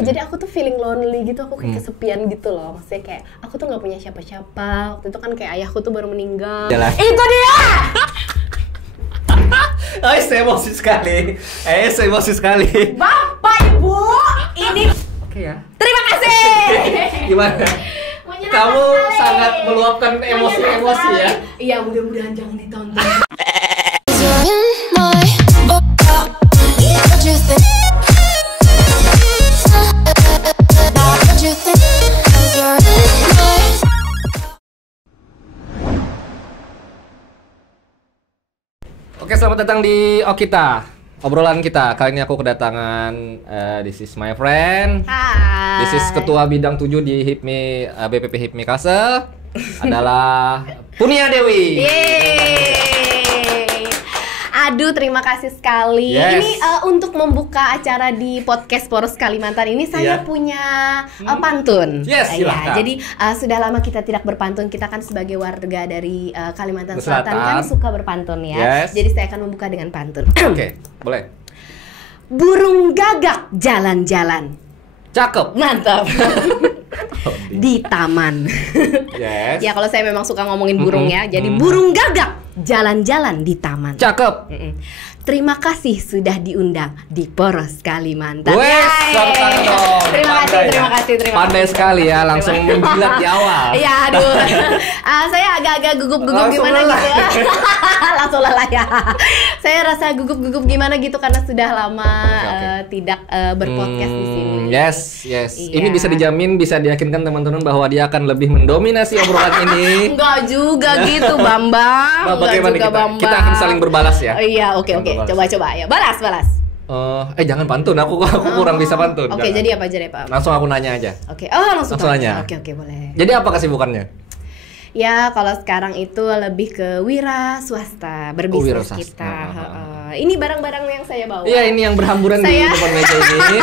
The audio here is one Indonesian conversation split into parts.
jadi aku tuh feeling lonely gitu, aku kayak kesepian gitu loh. Maksudnya kayak aku tuh nggak punya siapa-siapa. Waktu itu kan kayak ayahku tuh baru meninggal. Jalan. Itu dia. Saya emosi sekali. Saya emosi sekali. Bapak Ibu, ini Oke ya. terima kasih. Gimana? Kamu sangat meluapkan emosi-emosi ya. Iya, mudah-mudahan jangan ditonton. Oke, selamat datang di Okita. Obrolan kita. Kali ini aku kedatangan this is my friend. Hai. This is Ketua Bidang 7 di HIPMI BPP HIPMI Kalsel adalah Punia Dewi. Yeay. Aduh, terima kasih sekali. Yes. Ini untuk membuka acara di podcast Poros Kalimantan ini saya punya pantun. Yes, silakan. Jadi sudah lama kita tidak berpantun. Kita kan sebagai warga dari Kalimantan Selatan Selatan kan suka berpantun ya. Yes. Jadi saya akan membuka dengan pantun. Oke, boleh. Burung gagak jalan-jalan. Cakep. Mantap. Di taman. Yes. Ya kalau saya memang suka ngomongin burung ya. Jadi burung gagak jalan-jalan di taman. Cakep. Terima kasih sudah diundang di Poros Kalimantan. Wes, Yay. tepuk tangan dong. Terima kasih, Pandai terima ya. kasih, terima Pandai kasih. sekali ya, langsung menjilat di awal. Iya, aduh. Saya agak-agak gugup-gugup Langsung gimana lelah. gitu. Langsung lelah ya. Saya rasa gugup-gugup gimana gitu karena sudah lama tidak berpodcast di sini. Yes. Iya. Ini bisa dijamin, bisa diyakinkan teman-teman bahwa dia akan lebih mendominasi obrolan ini. Enggak juga gitu, Bambang. Enggak Bagaimana juga, kita? Bambang. Kita akan saling berbalas ya. Iya, oke. Berbalas. Coba ya. Balas. Jangan pantun, aku kurang bisa pantun. Oke, Jangan. jadi apa? Langsung aku nanya aja. Oke. Oh, langsung nanya. Oke, boleh. Jadi apa kesibukannya? Ya, kalau sekarang itu lebih ke wira swasta, berbisnis wira swasta. kita. Ini barang-barang yang saya bawa. Iya, ini yang berhamburan di depan meja ini.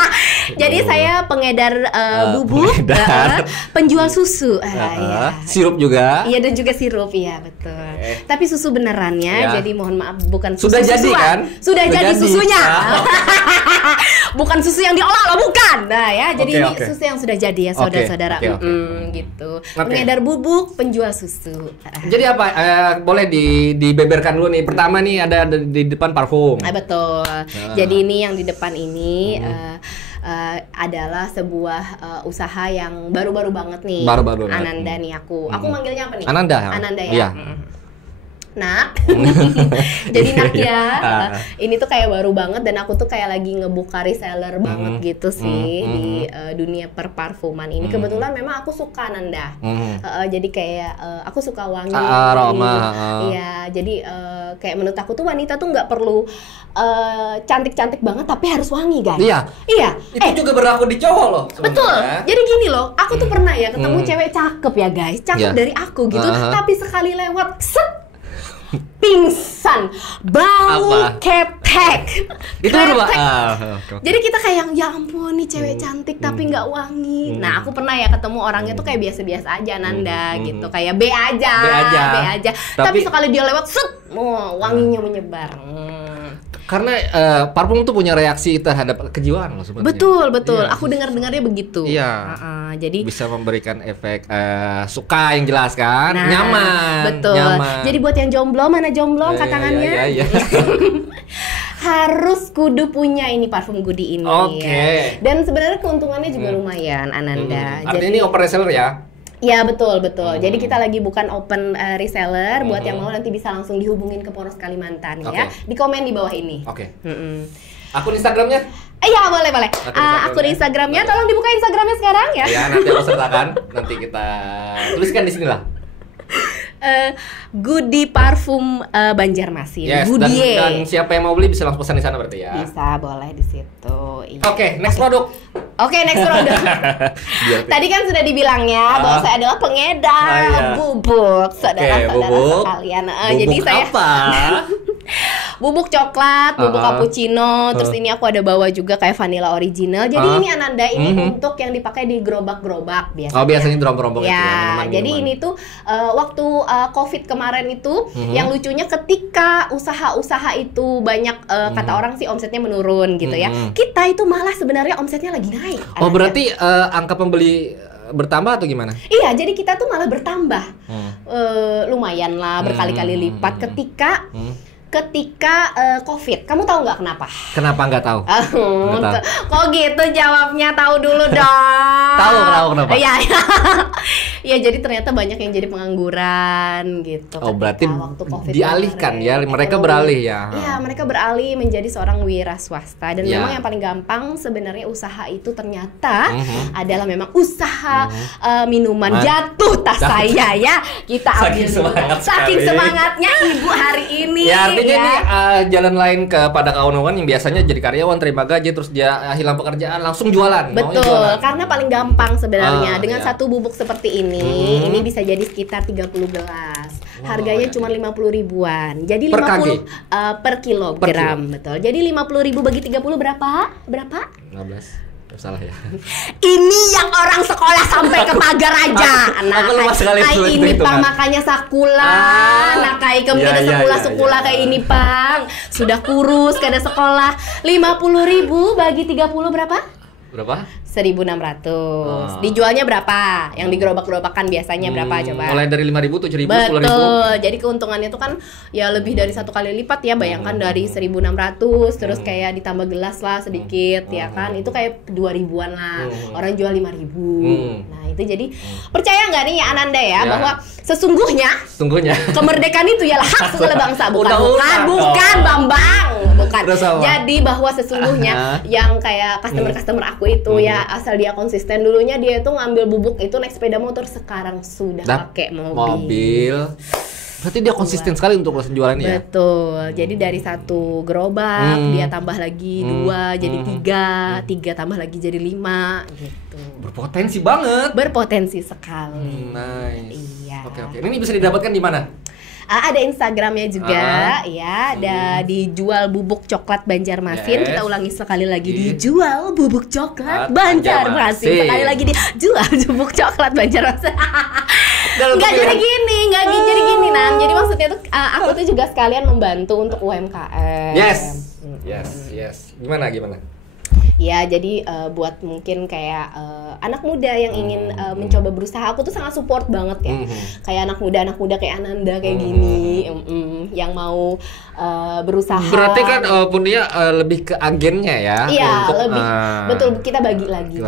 Jadi saya pengedar bubuk, penjual susu. Ya. Sirup juga. Iya, dan juga sirup, iya betul. Tapi susu benerannya, Ya. jadi mohon maaf bukan susu Sudah jadi susuan. kan? Sudah jadi susunya. Bukan susu yang diolah, bukan. Nah ya, jadi ini susu yang sudah jadi ya saudara-saudara. Gitu. Pengedar bubuk, penjual susu. Jadi apa? Boleh dibeberkan dulu nih. Pertama nih ada di depan parfum. Betul. Jadi ini yang di depan ini adalah sebuah usaha yang baru-baru banget nih. Baru-baru. Ananda nih aku. Aku manggilnya apa nih? Ananda. Ananda ya. Iya. Nak. Jadi nak ya. Ini tuh kayak baru banget dan aku tuh kayak lagi ngebuka reseller banget gitu sih di dunia perparfuman ini. Kebetulan memang aku suka Nanda. Jadi kayak aku suka wangi. Aroma. Iya, jadi kayak menurut aku tuh wanita tuh nggak perlu cantik-cantik banget tapi harus wangi, guys. Iya. Itu juga berlaku di cowok loh. Betul. Jadi gini loh, aku tuh pernah ya ketemu cewek cakep ya, guys. Cakep dari aku gitu, tapi sekali lewat set pingsan, bau ketek. Itu berubah. Jadi kita kayak ya ampun nih cewek cantik tapi nggak wangi. Nah aku pernah ya ketemu orangnya tuh kayak biasa-biasa aja Nanda gitu, kayak B aja. Tapi sekali dia lewat set, wanginya menyebar. Karena parfum tuh punya reaksi terhadap kejiwaan loh sebenarnya. Betul. Iya. Aku dengarnya begitu. Iya. Jadi bisa memberikan efek suka yang jelas kan, nyaman. Betul. Nyaman. Jadi buat yang jomblo, mana jomblo angkat tangannya. Iya. Harus kudu punya ini parfum Goody ini. Oke. Dan sebenarnya keuntungannya juga lumayan, Ananda. Artinya ini open reseller ya? Ya betul. Jadi kita lagi bukan open reseller. Buat yang mau nanti bisa langsung dihubungin ke Poros Kalimantan ya. Di komen di bawah ini. Oke. Akun Instagramnya? Iya boleh. Akun Instagramnya, tolong dibuka Instagramnya sekarang ya. Ya nanti aku sertakan. Nanti kita tuliskan di sini lah. Goody Parfum Banjarmasin. Yes, dan siapa yang mau beli bisa langsung pesan di sana berarti ya. Bisa, boleh di situ. Oke, next produk. Oke, next produk. Tadi kan sudah dibilangnya bahwa saya adalah pengedar bubuk, saudara-saudara sekalian. Jadi saya apa? bubuk coklat, bubuk cappuccino, terus ini aku ada bawa juga kayak vanilla original. Jadi ini Ananda ini untuk yang dipakai di gerobak-gerobak biasanya. Oh, biasanya gerobak-gerobak ya, itu ya, jadi ini tuh waktu COVID kemarin itu yang lucunya ketika usaha-usaha itu banyak kata orang sih omsetnya menurun gitu ya. Kita itu malah sebenarnya omsetnya lagi naik. Oh, berarti angka pembeli bertambah atau gimana? Iya, jadi kita tuh malah bertambah. Lumayan lah, berkali-kali lipat ketika COVID. Kamu tahu nggak kenapa? Kenapa nggak tahu? Nggak tahu. Kok gitu jawabnya? Tahu dulu dong. Tahu kenapa? Iya. Ya, jadi ternyata banyak yang jadi pengangguran gitu. Oh, berarti waktu COVID dialihkan kemarin. ya, mereka beralih ya. Iya, mereka beralih menjadi seorang wira swasta dan memang yang paling gampang sebenarnya usaha itu ternyata adalah memang usaha minuman jatuh tas saya ya. Kita ambil saking semangatnya Ibu hari ini. Ya, artinya ini jalan lain kepada kawan-kawan yang biasanya jadi karyawan terima gaji terus dia hilang pekerjaan langsung jualan. Betul, karena paling gampang sebenarnya dengan satu bubuk seperti ini bisa jadi sekitar 30 gelas. Harganya cuma 50 ribuan. Jadi 50 per kilogram, betul. Jadi 50 ribu bagi 30 berapa? 15. Salah ya. Ini yang orang sekolah sampai ke pagar aja. Aku lupa sekali ini Pang makanya sakula. Nakai kemudian sekolah kayak ini Pang. Sudah kurus kada sekolah. 50 ribu bagi 30 berapa? 1.600. Dijualnya berapa? Yang digerobak-gerobakkan biasanya berapa coba? Mulai dari 5.000, 7.000, 10.000. Betul. Jadi keuntungannya itu kan ya lebih dari 1 kali lipat ya. Bayangkan dari 1.600 terus kayak ditambah gelas lah sedikit ya kan. Itu kayak 2.000-an lah. Orang jual 5.000. Nah, itu jadi percaya nggak nih ya Ananda ya bahwa sesungguhnya kemerdekaan itu ialah hak segala bangsa. Bukan Bambang. Bukan. Jadi bahwa sesungguhnya yang kayak customer aku itu ya asal dia konsisten dulunya dia itu ngambil bubuk itu naik sepeda motor sekarang sudah pakai mobil. Berarti dia konsisten sekali untuk proses jualan ya. Betul. Jadi dari 1 gerobak dia tambah lagi 2 jadi 3 tambah lagi jadi 5 gitu. Berpotensi banget. Berpotensi sekali. Nice. Iya. Oke. Ini bisa didapatkan di mana? Ada Instagramnya juga ya, ada dijual bubuk coklat Banjarmasin. Kita ulangi sekali lagi, dijual bubuk coklat Banjarmasin. Sekali lagi dijual bubuk coklat Banjarmasin. Nggak jadi gini Nan. Jadi maksudnya tuh aku tuh juga sekalian membantu untuk UMKM. Yes. Gimana? Ya, jadi buat mungkin kayak anak muda yang ingin mencoba berusaha, aku tuh sangat support banget ya. Kayak anak muda kayak Ananda kayak gini, yang mau berusaha. Berarti kan Punia lebih ke agennya ya? Iya, lebih betul, kita bagi lagi.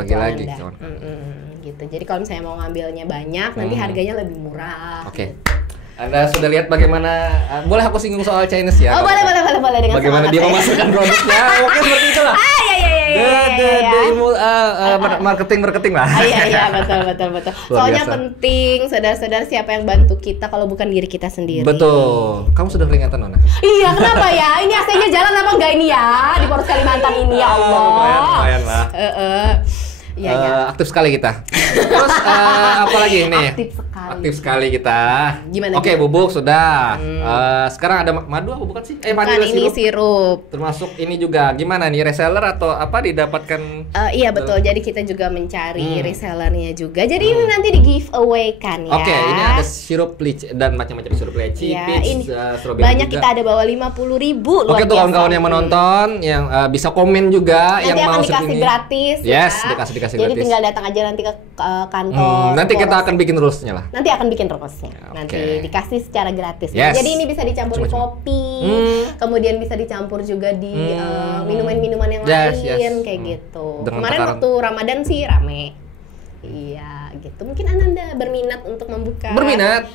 Gitu. Jadi kalau misalnya mau ngambilnya banyak, nanti harganya lebih murah. Oke. Anda sudah lihat bagaimana boleh aku singgung soal Chinese ya? Oh, boleh dengan bagaimana dia memasarkan produknya. Oke, seperti itulah. Marketing lah. Iya, betul. Soalnya penting, saudara-saudara, siapa yang bantu kita kalau bukan diri kita sendiri. Betul. Kamu sudah peringatan, Nona? Iya, kenapa ya? Ini AC-nya jalan apa enggak ini ya? Di Poros Kalimantan ini, ya Allah. Lumayan lah. Aktif sekali kita. Terus apa lagi ini? Aktif sekali kita. Gimana? Oke, bubuk sudah. Sekarang ada madu apa bukan sih? Bukan, ini sirup. Termasuk ini juga. Gimana nih, reseller atau apa didapatkan? Iya betul. Jadi kita juga mencari resellernya juga. Jadi ini nanti di giveaway kan ya. Oke, ini ada sirup leci dan macam-macam sirup leci, peach, strawberry. Banyak juga. Kita ada bawa 50.000. Oke, tuh kawan-kawan yang menonton, yang bisa komen juga, nanti yang mau akan dikasih gratis. Yes, ya. dikasih jadi gratis. tinggal datang aja nanti ke kantor. Nanti kita akan bikin rulesnya lah. Nanti akan bikin rulesnya. Nanti dikasih secara gratis. Yes. Jadi ini bisa dicampur di kopi, kemudian bisa dicampur juga di minuman-minuman yang lain kayak gitu. Dengan Kemarin waktu Ramadan sih rame. Iya, gitu. Mungkin Ananda berminat untuk membuka. Berminat,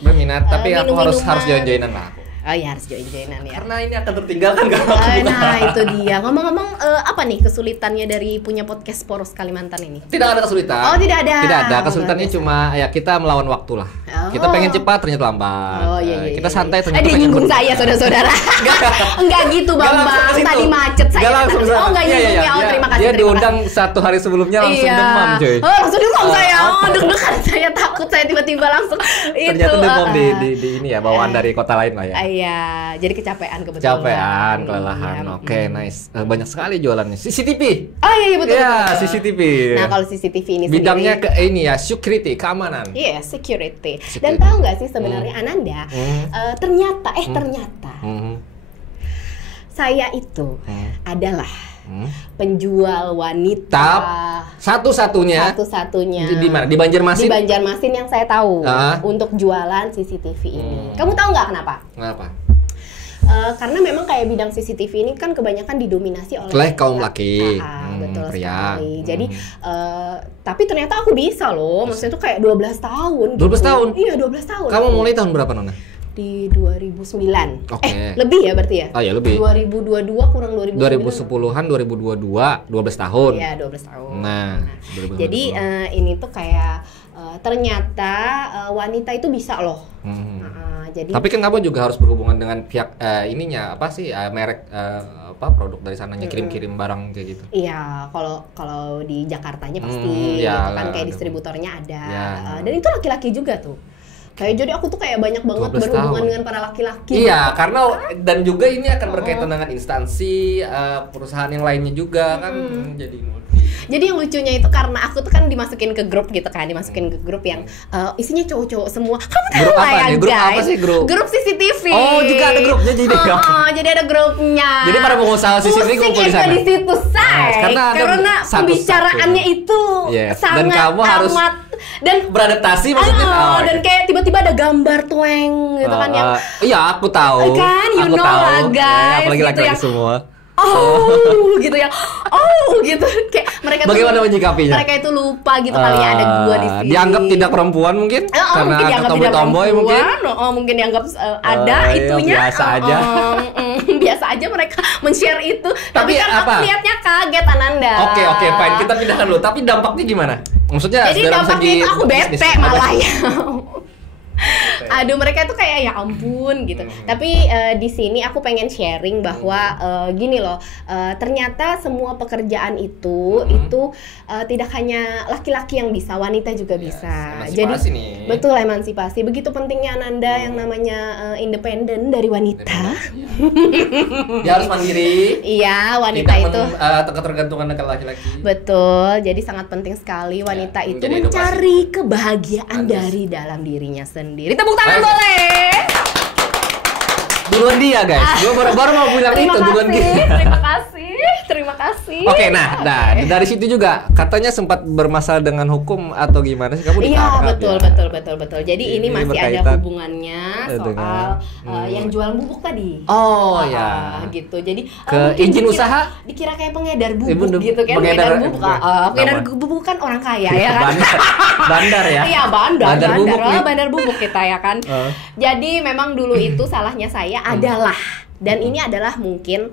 tapi aku harus join-joinan lah. Oh iya, harus join-joinan ya. Karena ini akan tertinggalkan kalau nah, itu dia. Ngomong-ngomong, apa nih kesulitannya dari punya podcast Poros Kalimantan ini? Tidak ada kesulitan. Oh, tidak ada. Tidak ada. Kesulitannya cuma ya kita melawan waktu lah. Kita pengen cepat ternyata lambat. Oh iya. Kita santai ternyata. Dia nyinggung saya, saudara-saudara. Enggak gitu, Bang. Tadi macet saya. Oh, enggak nyinggungnya. Oh, terima kasih. Dia diundang 1 hari sebelumnya langsung demam, cuy. Oh, langsung demam saya. Oh, deg-degan saya, takut saya tiba-tiba langsung itu. Ternyata demam di ini ya, bawaan dari kota lain lah ya. Iya, jadi kecapean kebetulan. Kecapean, kelelahan. Iya. Oke, nice. Banyak sekali jualannya. CCTV. Oh iya betul. Ya, betul. CCTV. Nah, kalau CCTV ini bidangnya sendiri, ke ini ya, security, keamanan. iya, security. Dan tahu nggak sih sebenarnya Ananda, ternyata saya itu adalah penjual wanita satu-satunya di mana? Di Banjarmasin? Di Banjarmasin yang saya tahu untuk jualan CCTV ini. Kamu tahu nggak kenapa? Kenapa? Karena memang kayak bidang CCTV ini kan kebanyakan didominasi oleh kaum laki. Betul pria. sekali. Jadi tapi ternyata aku bisa loh. Maksudnya tuh kayak 12 tahun 12 gitu. tahun? Iya, 12 tahun. Kamu mulai tahun berapa, Nona? Di 2009. Oke. Lebih ya berarti ya? Oh ya, lebih. 2022 kurang 2010-an, 2022, 12 tahun. Iya, 12 tahun. Nah, jadi ini tuh kayak ternyata wanita itu bisa loh. Jadi tapi kan kamu juga harus berhubungan dengan pihak ininya apa sih merek produk dari sananya kirim-kirim barang kayak gitu. Iya, kalau di Jakartanya pasti gitu kan kayak distributornya ada. Dan itu laki-laki juga tuh. Kayak jadi aku tuh kayak banyak banget berhubungan dengan para laki-laki. Iya, karena dan juga ini akan berkaitan dengan instansi perusahaan yang lainnya juga kan Jadi yang lucunya itu karena aku tuh kan dimasukin ke grup gitu kan, dimasukin ke grup yang isinya cowok-cowok semua. Kamu tahu grup lah apa ya nih? Grup guys? apa sih grup? Grup CCTV. Oh, juga ada grupnya jadi. Jadi ada grupnya. Jadi para pengusaha CCTV kumpul di sana. di situ, say. Karena pembicaraannya itu sangat dan kamu harus dan beradaptasi maksudnya. Dan kayak tiba-tiba ada gambar tueng gitu kan yang iya, aku tahu. Kan, you know lah guys. Apalagi gitu laki-laki semua. Gitu ya. Gitu. Kayak mereka bagaimana menyikapinya? Mereka itu lupa gitu kali ya ada gua di sini. Dianggap tidak perempuan mungkin? Karena dianggap tomboy mungkin. Mungkin dianggap ada itunya. Biasa aja. Biasa aja mereka men-share itu. Tapi kan apa? aku lihatnya kaget Ananda. Oke, fine. Kita pindahkan dulu. Tapi dampaknya gimana? Maksudnya jadi dampaknya itu aku bete malah ya. Aduh, mereka tuh kayak ya ampun gitu. Tapi di sini aku pengen sharing bahwa gini loh, ternyata semua pekerjaan itu tidak hanya laki-laki yang bisa, wanita juga bisa. Jadi nih. Betul, emansipasi. Begitu pentingnya Ananda yang namanya independen dari wanita. Dia harus mandiri. Iya, wanita itu ketergantungan dengan laki-laki. Betul. Jadi sangat penting sekali wanita itu mencari kebahagiaan dari dalam dirinya sendiri. Tepuk tangan boleh. Duluan dia guys, gue baru mau bilang itu duluan dia. Terima kasih. Oke, nah dari situ juga katanya sempat bermasalah dengan hukum atau gimana sih kamu ditangkap? Iya betul. Jadi ini masih ada hubungannya soal yang jual bubuk tadi. Oh ya. Gitu. Jadi ke izin usaha dikira kayak pengedar bubuk gitu kan? Pengedar bubuk. Pengedar bubuk kan orang kaya ya kan? Bandar ya? Iya bandar bubuk kita ya kan. Jadi memang dulu itu salahnya saya adalah dan ini adalah mungkin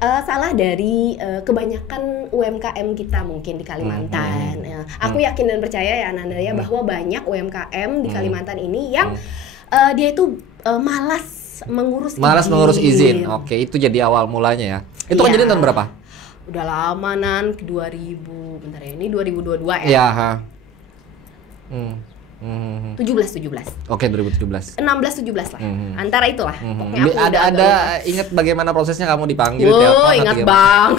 salah dari kebanyakan UMKM kita mungkin di Kalimantan. Aku yakin dan percaya ya Ananda ya bahwa banyak UMKM di Kalimantan ini yang dia itu malas mengurus izin. Oke, itu jadi awal mulanya ya. Itu kejadian tahun berapa? Udah lama 2000 bentar ya, ini 2022 ya. Iya, 17. Oke, 2017. 16-17 lah. Antara itulah. Pokoknya aku ada ingat bagaimana prosesnya kamu dipanggil ingat bang.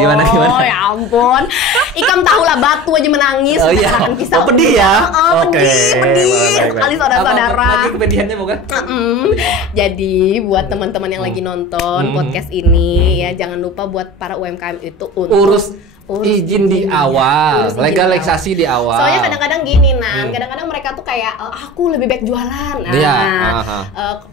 Gimana? Ya ampun. Ikam tahu lah batu aja menangis. Oh iya. Pedih ya. Pedih sekali saudara-saudara. Lagi kepedihannya bukan? Jadi buat teman-teman yang lagi nonton podcast ini ya jangan lupa buat para UMKM itu urus izin di awal, legalisasi di awal. Soalnya kadang-kadang gini kadang-kadang mereka tuh kayak aku lebih baik jualan.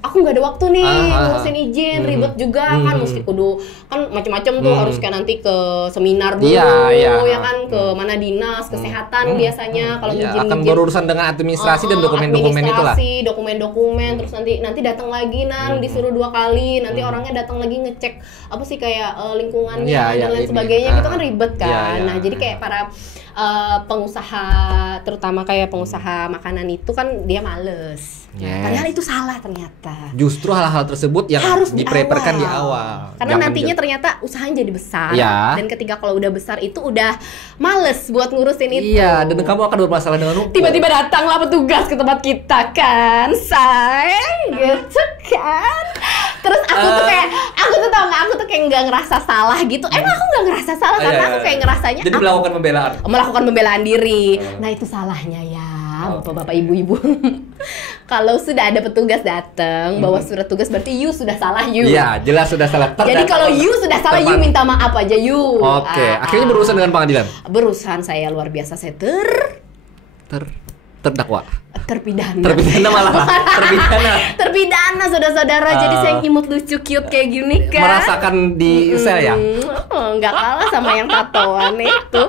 Aku nggak ada waktu nih ngurusin izin, ribet juga kan mesti kudu kan macam-macam tuh harus kayak nanti ke seminar dulu ya kan ke mana dinas kesehatan biasanya kalau izin akan berurusan dengan administrasi dan dokumen-dokumen itulah. Dokumen-dokumen terus nanti datang lagi disuruh 2 kali, nanti orangnya datang lagi ngecek apa sih kayak lingkungannya dan lain sebagainya gitu kan ribet kan. Iya. Nah, jadi kayak para pengusaha, terutama kayak pengusaha makanan itu kan dia males. Yes. Padahal itu salah ternyata. Justru hal-hal tersebut yang Harus dipreparkan di awal. Karena nantinya ternyata usahanya jadi besar. Ya. Dan ketika kalau udah besar itu udah males buat ngurusin itu. Iya, dan kamu akan bermasalah dengan hukum. Tiba-tiba datanglah petugas ke tempat kita kan, say, gitu kan. Terus aku tuh kayak, aku tuh tau gak, aku tuh kayak nggak ngerasa salah gitu. Emang aku nggak ngerasa salah karena aku kayak ngerasanya. Jadi melakukan pembelaan diri. Nah itu salahnya ya, bapak-bapak, ibu-ibu. Kalau sudah ada petugas datang bawa surat tugas, berarti you sudah salah you. Iya, jelas sudah salah. Jadi kalau you sudah salah, you minta maaf aja you. Oke, akhirnya berurusan dengan pengadilan. Berurusan saya luar biasa, saya terdakwa. Terpidana Malah. Terpidana saudara-saudara. Jadi saya imut lucu cute kayak gini kan. Merasakan di sel ya? Nggak kalah sama yang tatoan itu.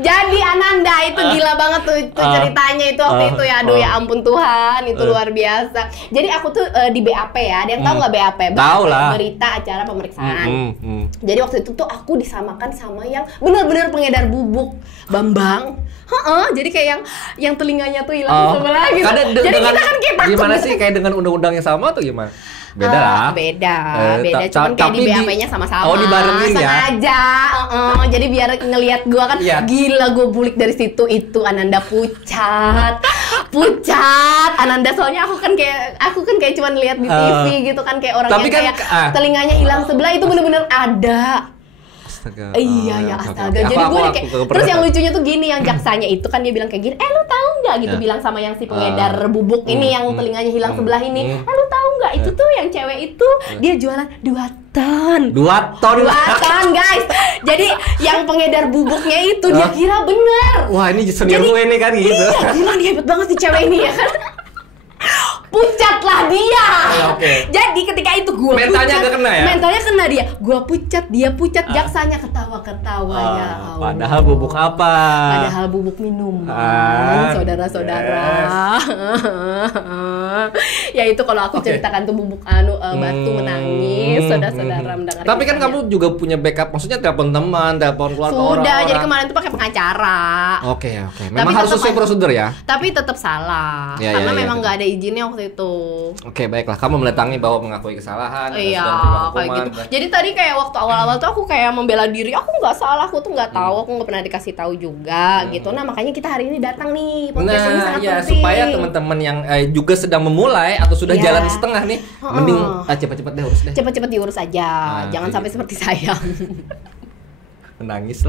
Jadi Ananda itu gila banget tuh ceritanya itu waktu itu ya. Aduh ya ampun Tuhan, itu luar biasa. Jadi aku tuh di BAP ya. Ada yang tahu nggak BAP? Tahu lah. Berita acara pemeriksaan. Jadi waktu itu tuh aku disamakan sama yang benar-benar pengedar bubuk, Bambang. Jadi kayak yang telinganya tuh hilang sebelah gitu. Jadi kita kan kayak takut. Gimana sih, kayak dengan undang-undang yang sama atau gimana? Beda lah. Beda. Cuman kayak di BAP-nya sama-sama. Oh, dibarengin ya? Sengaja. Jadi biar ngelihat gua kan gila, gua bulik dari situ itu Ananda pucat. Ananda soalnya aku kan kayak cuman lihat di TV gitu kan, kayak orang yang kayak telinganya hilang sebelah itu bener-bener ada. Astaga. Iya ya astaga. Jadi gue kayak terus yang lucunya tuh gini, yang jaksanya itu kan dia bilang kayak gini, lu tahu nggak gitu, bilang sama yang si pengedar bubuk ini yang telinganya hilang sebelah ini, lu tahu nggak itu tuh yang cewek itu dia jualan 2 ton guys. Jadi yang pengedar bubuknya itu dia kira bener. Wah ini senior gue nih kan gitu. Iya, gila dia hebat banget si cewek ini ya kan. Pucatlah dia. Jadi ketika itu gue mentalnya agak kena ya. Mentalnya kena dia pucat, jaksanya ketawa-ketawa ya. Padahal bubuk apa? Padahal bubuk minuman, saudara-saudara. Ya itu kalau aku ceritakan tuh bubuk batu menangis, saudara-saudara mendengar. Tapi kan kamu juga punya backup, maksudnya telepon teman, telepon keluarga orang. Sudah, jadi kemarin tuh pakai pengacara. Oke. Memang harus sesuai prosedur ya. Tapi tetap salah, karena memang nggak ada izinnya waktu itu. Oke, baiklah. Kamu mendatangi bahwa mengakui kesalahan. Iya, kayak gitu. Jadi tadi kayak waktu awal-awal tuh aku kayak membela diri, aku nggak salah, aku tuh nggak tahu, aku nggak pernah dikasih tahu juga gitu. Nah makanya kita hari ini datang nih. Podcast ini sangat penting. Supaya teman-teman yang juga sedang memulai atau sudah jalan setengah nih, mending cepat-cepat deh urus deh. Cepat-cepat diurus aja, jangan sampai seperti saya. Menangis,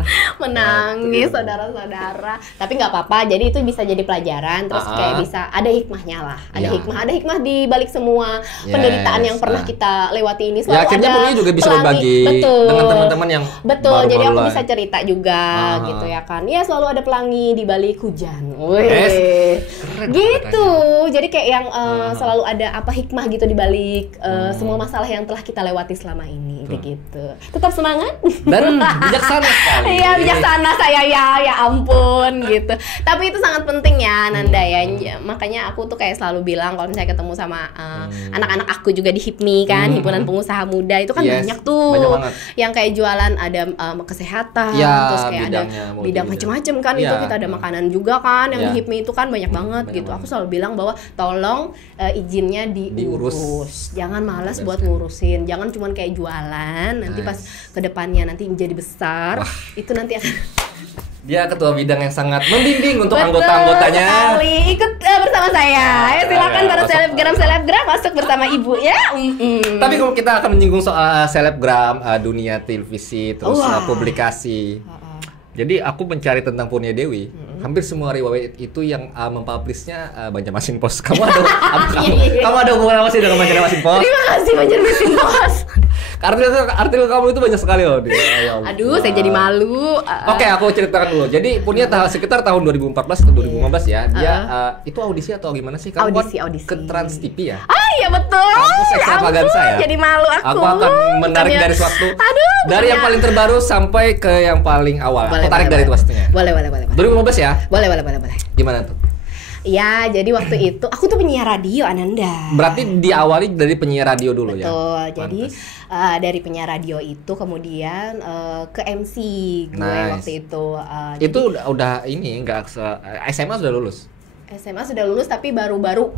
saudara-saudara. Tapi nggak apa-apa, jadi itu bisa jadi pelajaran. Terus kayak bisa ada hikmahnya lah. Ada hikmah di balik semua penderitaan yang pernah kita lewati ini. Selalu akhirnya ada juga bisa berbagi dengan teman-teman yang jadi aku bisa cerita juga gitu ya kan. Ya selalu ada pelangi di balik hujan. Gitu. Jadi kayak yang selalu ada hikmah gitu di balik semua masalah yang telah kita lewati selama ini. Begitu. Tetap semangat dan bijaksana. Iya bijaksana saya ya ampun gitu. Tapi itu sangat penting ya Nanda ya. Makanya aku tuh kayak selalu bilang kalau misalnya ketemu sama anak-anak aku juga di HIPMI kan, himpunan pengusaha muda itu kan banyak tuh yang kayak jualan ada kesehatan, terus kayak ada bidang macam-macam kan itu kita ada makanan juga kan yang di HIPMI itu kan banyak banget gitu. Aku selalu bilang bahwa tolong izinnya diurus. Jangan malas buat ngurusin. Jangan cuman kayak jualan nanti pas kedepannya nanti menjadi besar. Itu nanti akan dia ketua bidang yang sangat membimbing untuk anggota-anggotanya. Sekali. Ikut bersama saya. Silakan para selebgram masuk bersama ibu ya. Tapi kalau kita akan menyinggung soal selebgram, dunia televisi, terus publikasi. Jadi aku mencari tentang Purnia Dewi. Hampir semua riwayat itu yang mempublishnya Banjarmasin Post. Kamu ada hubungan apa sih dengan Banjarmasin Post? Terima kasih Banjarmasin Post. Artikel kamu itu banyak sekali loh. Aduh, saya jadi malu. Oke, aku ceritakan dulu. Jadi Purnia sekitar tahun 2014 ke 2015 ya. Dia itu audisi atau gimana sih? Kamu audisi. ke Trans TV ya? Iya betul. Kampus ekstravaganza ya. Jadi malu aku. Aku akan menarik dari suatu. Dari yang paling terbaru sampai ke yang paling awal. Aku tarik dari itu pastinya. Boleh. 2015 ya? Boleh. Gimana tuh? Ya, jadi waktu itu aku tuh penyiar radio, Ananda. Berarti diawali dari penyiar radio dulu. Betul, ya? Betul, jadi dari penyiar radio itu kemudian ke MC gue waktu itu. Itu udah ini, nggak SMA sudah lulus? SMA sudah lulus tapi baru-baru.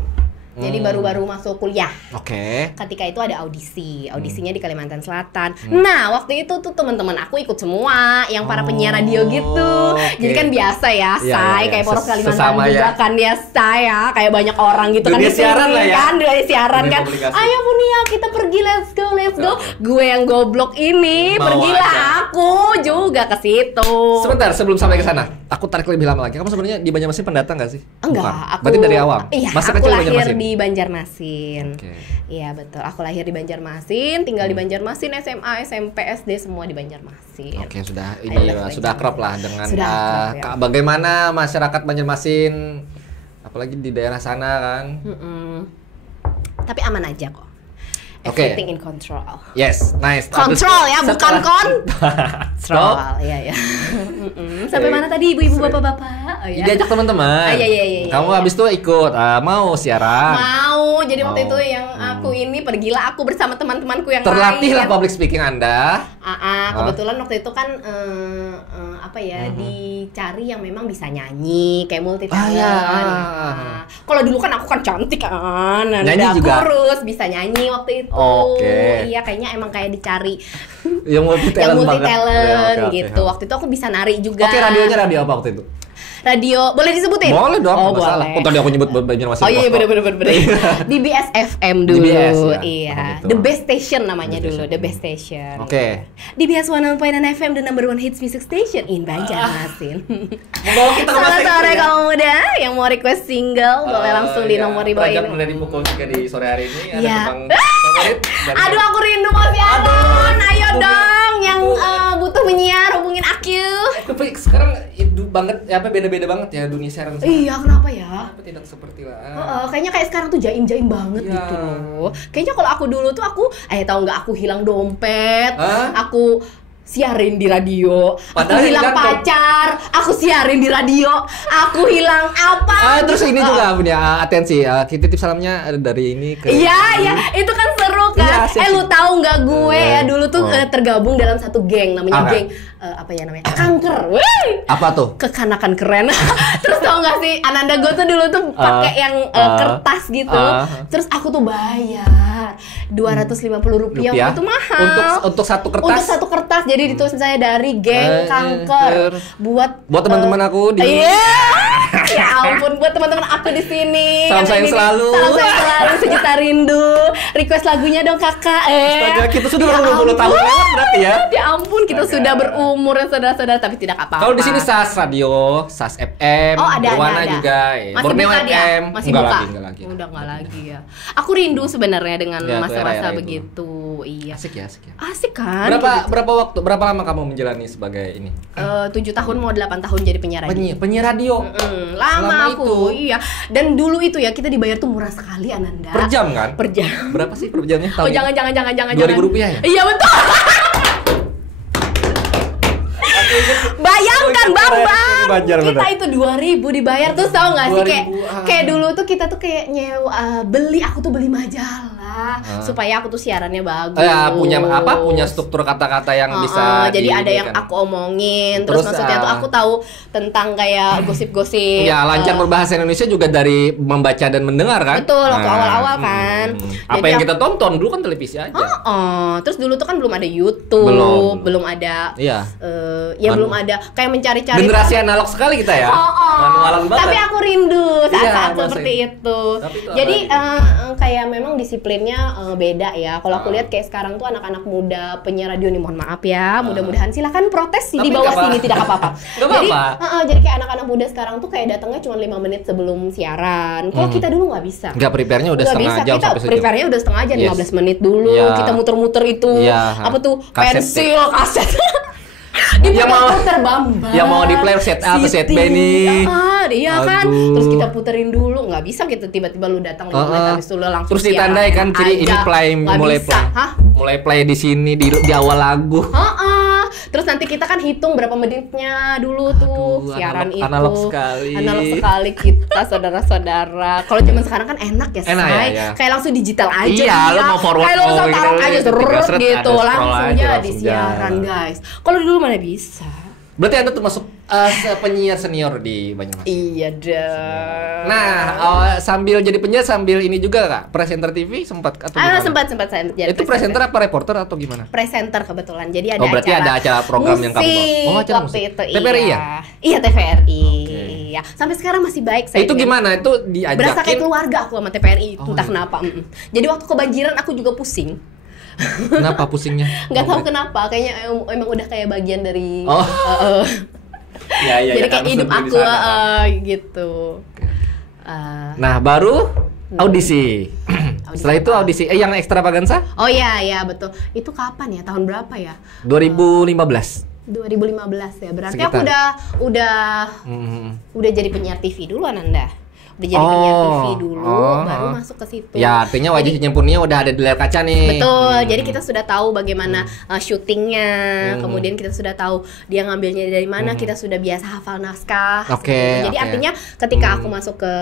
Jadi baru-baru masuk kuliah. Oke. Ketika itu ada audisinya di Kalimantan Selatan. Nah, waktu itu tuh teman-teman aku ikut semua, yang para penyiar radio gitu. Jadi kan biasa ya, kayak Poros Kalimantan juga kan ya, saya kayak banyak orang gitu kan di siaran lah ya. Kan dari siaran kan. Ayo Punia, kita pergi, let's go. Gue yang goblok ini, pergilah aku juga ke situ. Sebentar, sebelum sampai ke sana, aku tarik lebih lama lagi. Kamu sebenarnya di Banjarmasin pendatang nggak sih? Enggak, berarti dari awal. Iya, masa aku kecil lahir Banjarmasin. di Banjarmasin. Iya betul. Aku lahir di Banjarmasin, tinggal di Banjarmasin, SMA, SMP, SD semua di Banjarmasin. Oke, sudah ini sudah akrab lah dengan ya. Bagaimana masyarakat Banjarmasin, apalagi di daerah sana kan. Tapi aman aja kok. Everything in control. Yes, nice. Control ya, bukan control. Iya. Sampai mana tadi ibu-ibu bapak-bapak? Oh, ya. Diajak teman-teman. Iya. Kamu habis itu ikut mau siaran? Mau. Jadi waktu itu yang aku ini pergilah aku bersama teman-temanku yang terlatihlah public speaking Anda. Kebetulan waktu itu kan dicari yang memang bisa nyanyi kayak multi talent. Kalau dulu kan aku kan cantik kan, nyanyi juga. Kurus, bisa nyanyi waktu itu. Iya, kayaknya emang kayak dicari yang multi talent gitu. Waktu itu aku bisa nari juga. Radionya radio apa waktu itu? Radio, boleh disebutin? Boleh dong, oh, masalah. Boleh. Tadi aku nyebut Banjarmasin. Oh iya, bener. DBS FM dulu. DBS, ya? Iya. The Best Station namanya dulu, The Best Station. Oke. DBS 101.9 FM, the number one hits music station in Banjarmasin. Selamat sore kamu muda yang mau request single, boleh langsung di nomor di bawah ini. Udah dipukul juga di sore hari ini. Iya. Aduh, aku rindu Mas Yaron. Ayo dong, yang butuh penyiar hubungin aku. Tapi sekarang itu banget, beda-beda banget ya dunia siaran. Iya, kenapa ya? Kenapa tidak seperti kayaknya kayak sekarang tuh jaim-jaim banget gitu loh. Kayaknya kalau aku dulu tuh tahu nggak, aku hilang dompet, aku siarin di radio, aku hilang pacar, aku siarin di radio, aku hilang apa? Terus ini juga punya atensi, kita titip salamnya dari ini ke. Iya, itu kan seru kan. Lu tahu nggak gue ya dulu tuh tergabung dalam satu geng namanya geng Kanker. Apa tuh? Kekanakan keren. Terus tau nggak sih, Ananda gue tuh dulu tuh pakai yang kertas gitu. Terus aku tuh bayar Rp250 itu mahal. Untuk satu kertas. Untuk satu kertas. Jadi ditulis misalnya dari geng Kanker buat teman-teman aku di. Ya ampun, buat teman-teman aku di sini. Salam sayang selalu. Sejuta rindu. Request lagunya dong kakak. Astaga, kita sudah 20 tahun lewat berarti ya. Ya ampun, kita sudah berumur ya saudara-saudara, tapi tidak apa-apa. Kalau di sini SAS Radio, SAS FM, Berwana juga. Borneo FM. Masih buka. Enggak lagi. Udah enggak lagi ya. Aku rindu sebenarnya dengan masa-masa begitu. Iya. Asik ya. Asik kan? Berapa lama kamu menjalani sebagai ini? 7 tahun mau 8 tahun jadi penyiar radio. Penyiar radio. Lama aku. Iya. Dan dulu itu ya kita dibayar tuh murah sekali, Ananda. Per jam kan? Per jam. Berapa sih per jamnya? Oh, jangan. Rp2.000 ya? Iya, betul. Bayangkan Bang, kita itu 2.000 dibayar. Tuh tahu nggak sih kayak dulu tuh kita tuh kayak nyewa, aku tuh beli majalah supaya aku tuh siarannya bagus. Punya struktur kata-kata yang bisa. Jadi ada yang aku omongin, terus maksudnya tuh aku tahu tentang kayak gosip-gosip. Ya, lancar berbahasa Indonesia juga dari membaca dan mendengar kan? Betul, waktu awal-awal kan. Apa yang kita tonton dulu kan televisi aja. Terus dulu tuh kan belum ada YouTube, belum ada. Iya. Belum ada kayak mencari-cari. Generasi analog sekali kita ya. Manualan banget. Tapi aku rindu saat-saat seperti itu. Jadi kayak memang disiplinnya beda ya. Kalau aku lihat kayak sekarang tuh anak-anak muda penyiar radio nih, mohon maaf ya. Mudah-mudahan silakan protes di bawah sini, tidak apa-apa. Jadi kayak anak-anak muda sekarang tuh kayak datangnya cuma 5 menit sebelum siaran. Kalau kita dulu nggak bisa. Nggak, prepare-nya udah setengah jam. Kita prepare-nya udah setengah jam, 15 menit dulu. Kita muter-muter itu. Apa tuh? Pensil, kaset. Yang mau di play set A atau set B nih. Iya kan. Terus kita puterin dulu, nggak bisa kita tiba-tiba lu datang 5 menit habis itu lu langsung. Terus ditandai kan ciri ini mulai play di sini di awal lagu. Terus nanti kita kan hitung berapa menitnya dulu tuh siaran itu. Analog sekali. Analog sekali kita saudara-saudara. Kalau zaman sekarang kan enak ya, Say. Ya. Kayak langsung digital aja. Iya, lo mau forward kayak lo langsung taruh gitu, aja gitu, langsung aja, jadi siaran, guys. Kalau dulu mana bisa? Berarti Anda termasuk penyiar senior di Banyumas? Iya dong. Nah, sambil jadi penyiar sambil ini juga Kak, presenter TV sempat atau gimana? Sempat saya jadi Itu presenter apa reporter atau gimana? Presenter kebetulan. Jadi ada berarti ada acara program yang kamu bawa. Acara musik. Itu, TVRI ya? Iya, TVRI. Iya. Sampai sekarang masih baik saya. Itu gimana? Itu diajakin? Berasa kayak keluarga aku sama TVRI, entah kenapa. Jadi waktu kebanjiran aku juga pusing. Kenapa pusingnya? Nggak tahu kenapa, kayaknya emang udah kayak bagian dari jadi kayak hidup aku gitu. Nah, baru audisi. Setelah itu audisi yang Extravaganza? Oh iya betul. Itu kapan ya? Tahun berapa ya? 2015 ya. Berarti sekitar. aku udah jadi penyiar TV dulu Ananda. Udah jadi penyiar TV dulu, baru masuk ke situ. Ya, artinya Wajah Cincin Purnia udah ada di layar kaca nih. Betul, jadi kita sudah tahu bagaimana syutingnya, kemudian kita sudah tahu dia ngambilnya dari mana, kita sudah biasa hafal naskah. Jadi artinya ketika aku masuk ke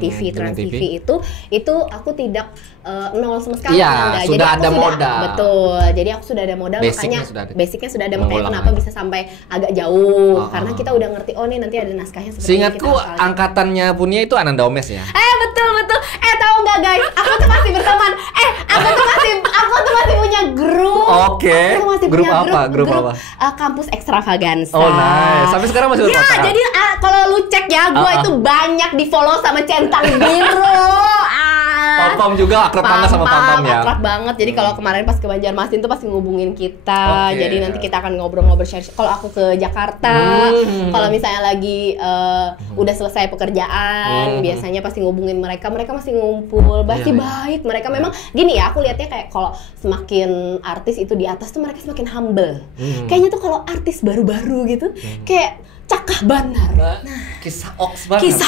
TV, Trans TV itu aku tidak nol sama sekali. Iya, sudah ada modal. Betul, jadi aku sudah ada modal, basicnya sudah ada, makanya kenapa bisa sampai agak jauh, karena kita udah ngerti, oh nih nanti ada naskahnya seperti ini. Seingatku angkatannya Purnia itu Ananda Omes ya? Betul. Tahu nggak guys? Aku tuh masih berteman. Aku tuh masih punya grup. Oke. Grup apa? Grup apa? Kampus Extravaganza. Oh nice. Sampai sekarang masih berpacaran. Ya, jadi kalau lu cek ya, gue itu banyak di follow sama centang biru. Pam juga akrab banget sama Pam ya. Akrab banget. Jadi kalau kemarin pas ke Banjarmasin tuh pasti ngubungin kita. Jadi nanti kita akan ngobrol-ngobrol share. Kalau aku ke Jakarta, kalau misalnya lagi udah selesai pekerjaan, biasanya pasti ngubungin mereka masih ngumpul, pasti baik. Mereka memang gini ya, aku lihatnya kayak kalau semakin artis itu di atas tuh mereka semakin humble. Kayaknya tuh kalau artis baru-baru gitu, kayak Cakah Banar. Kisah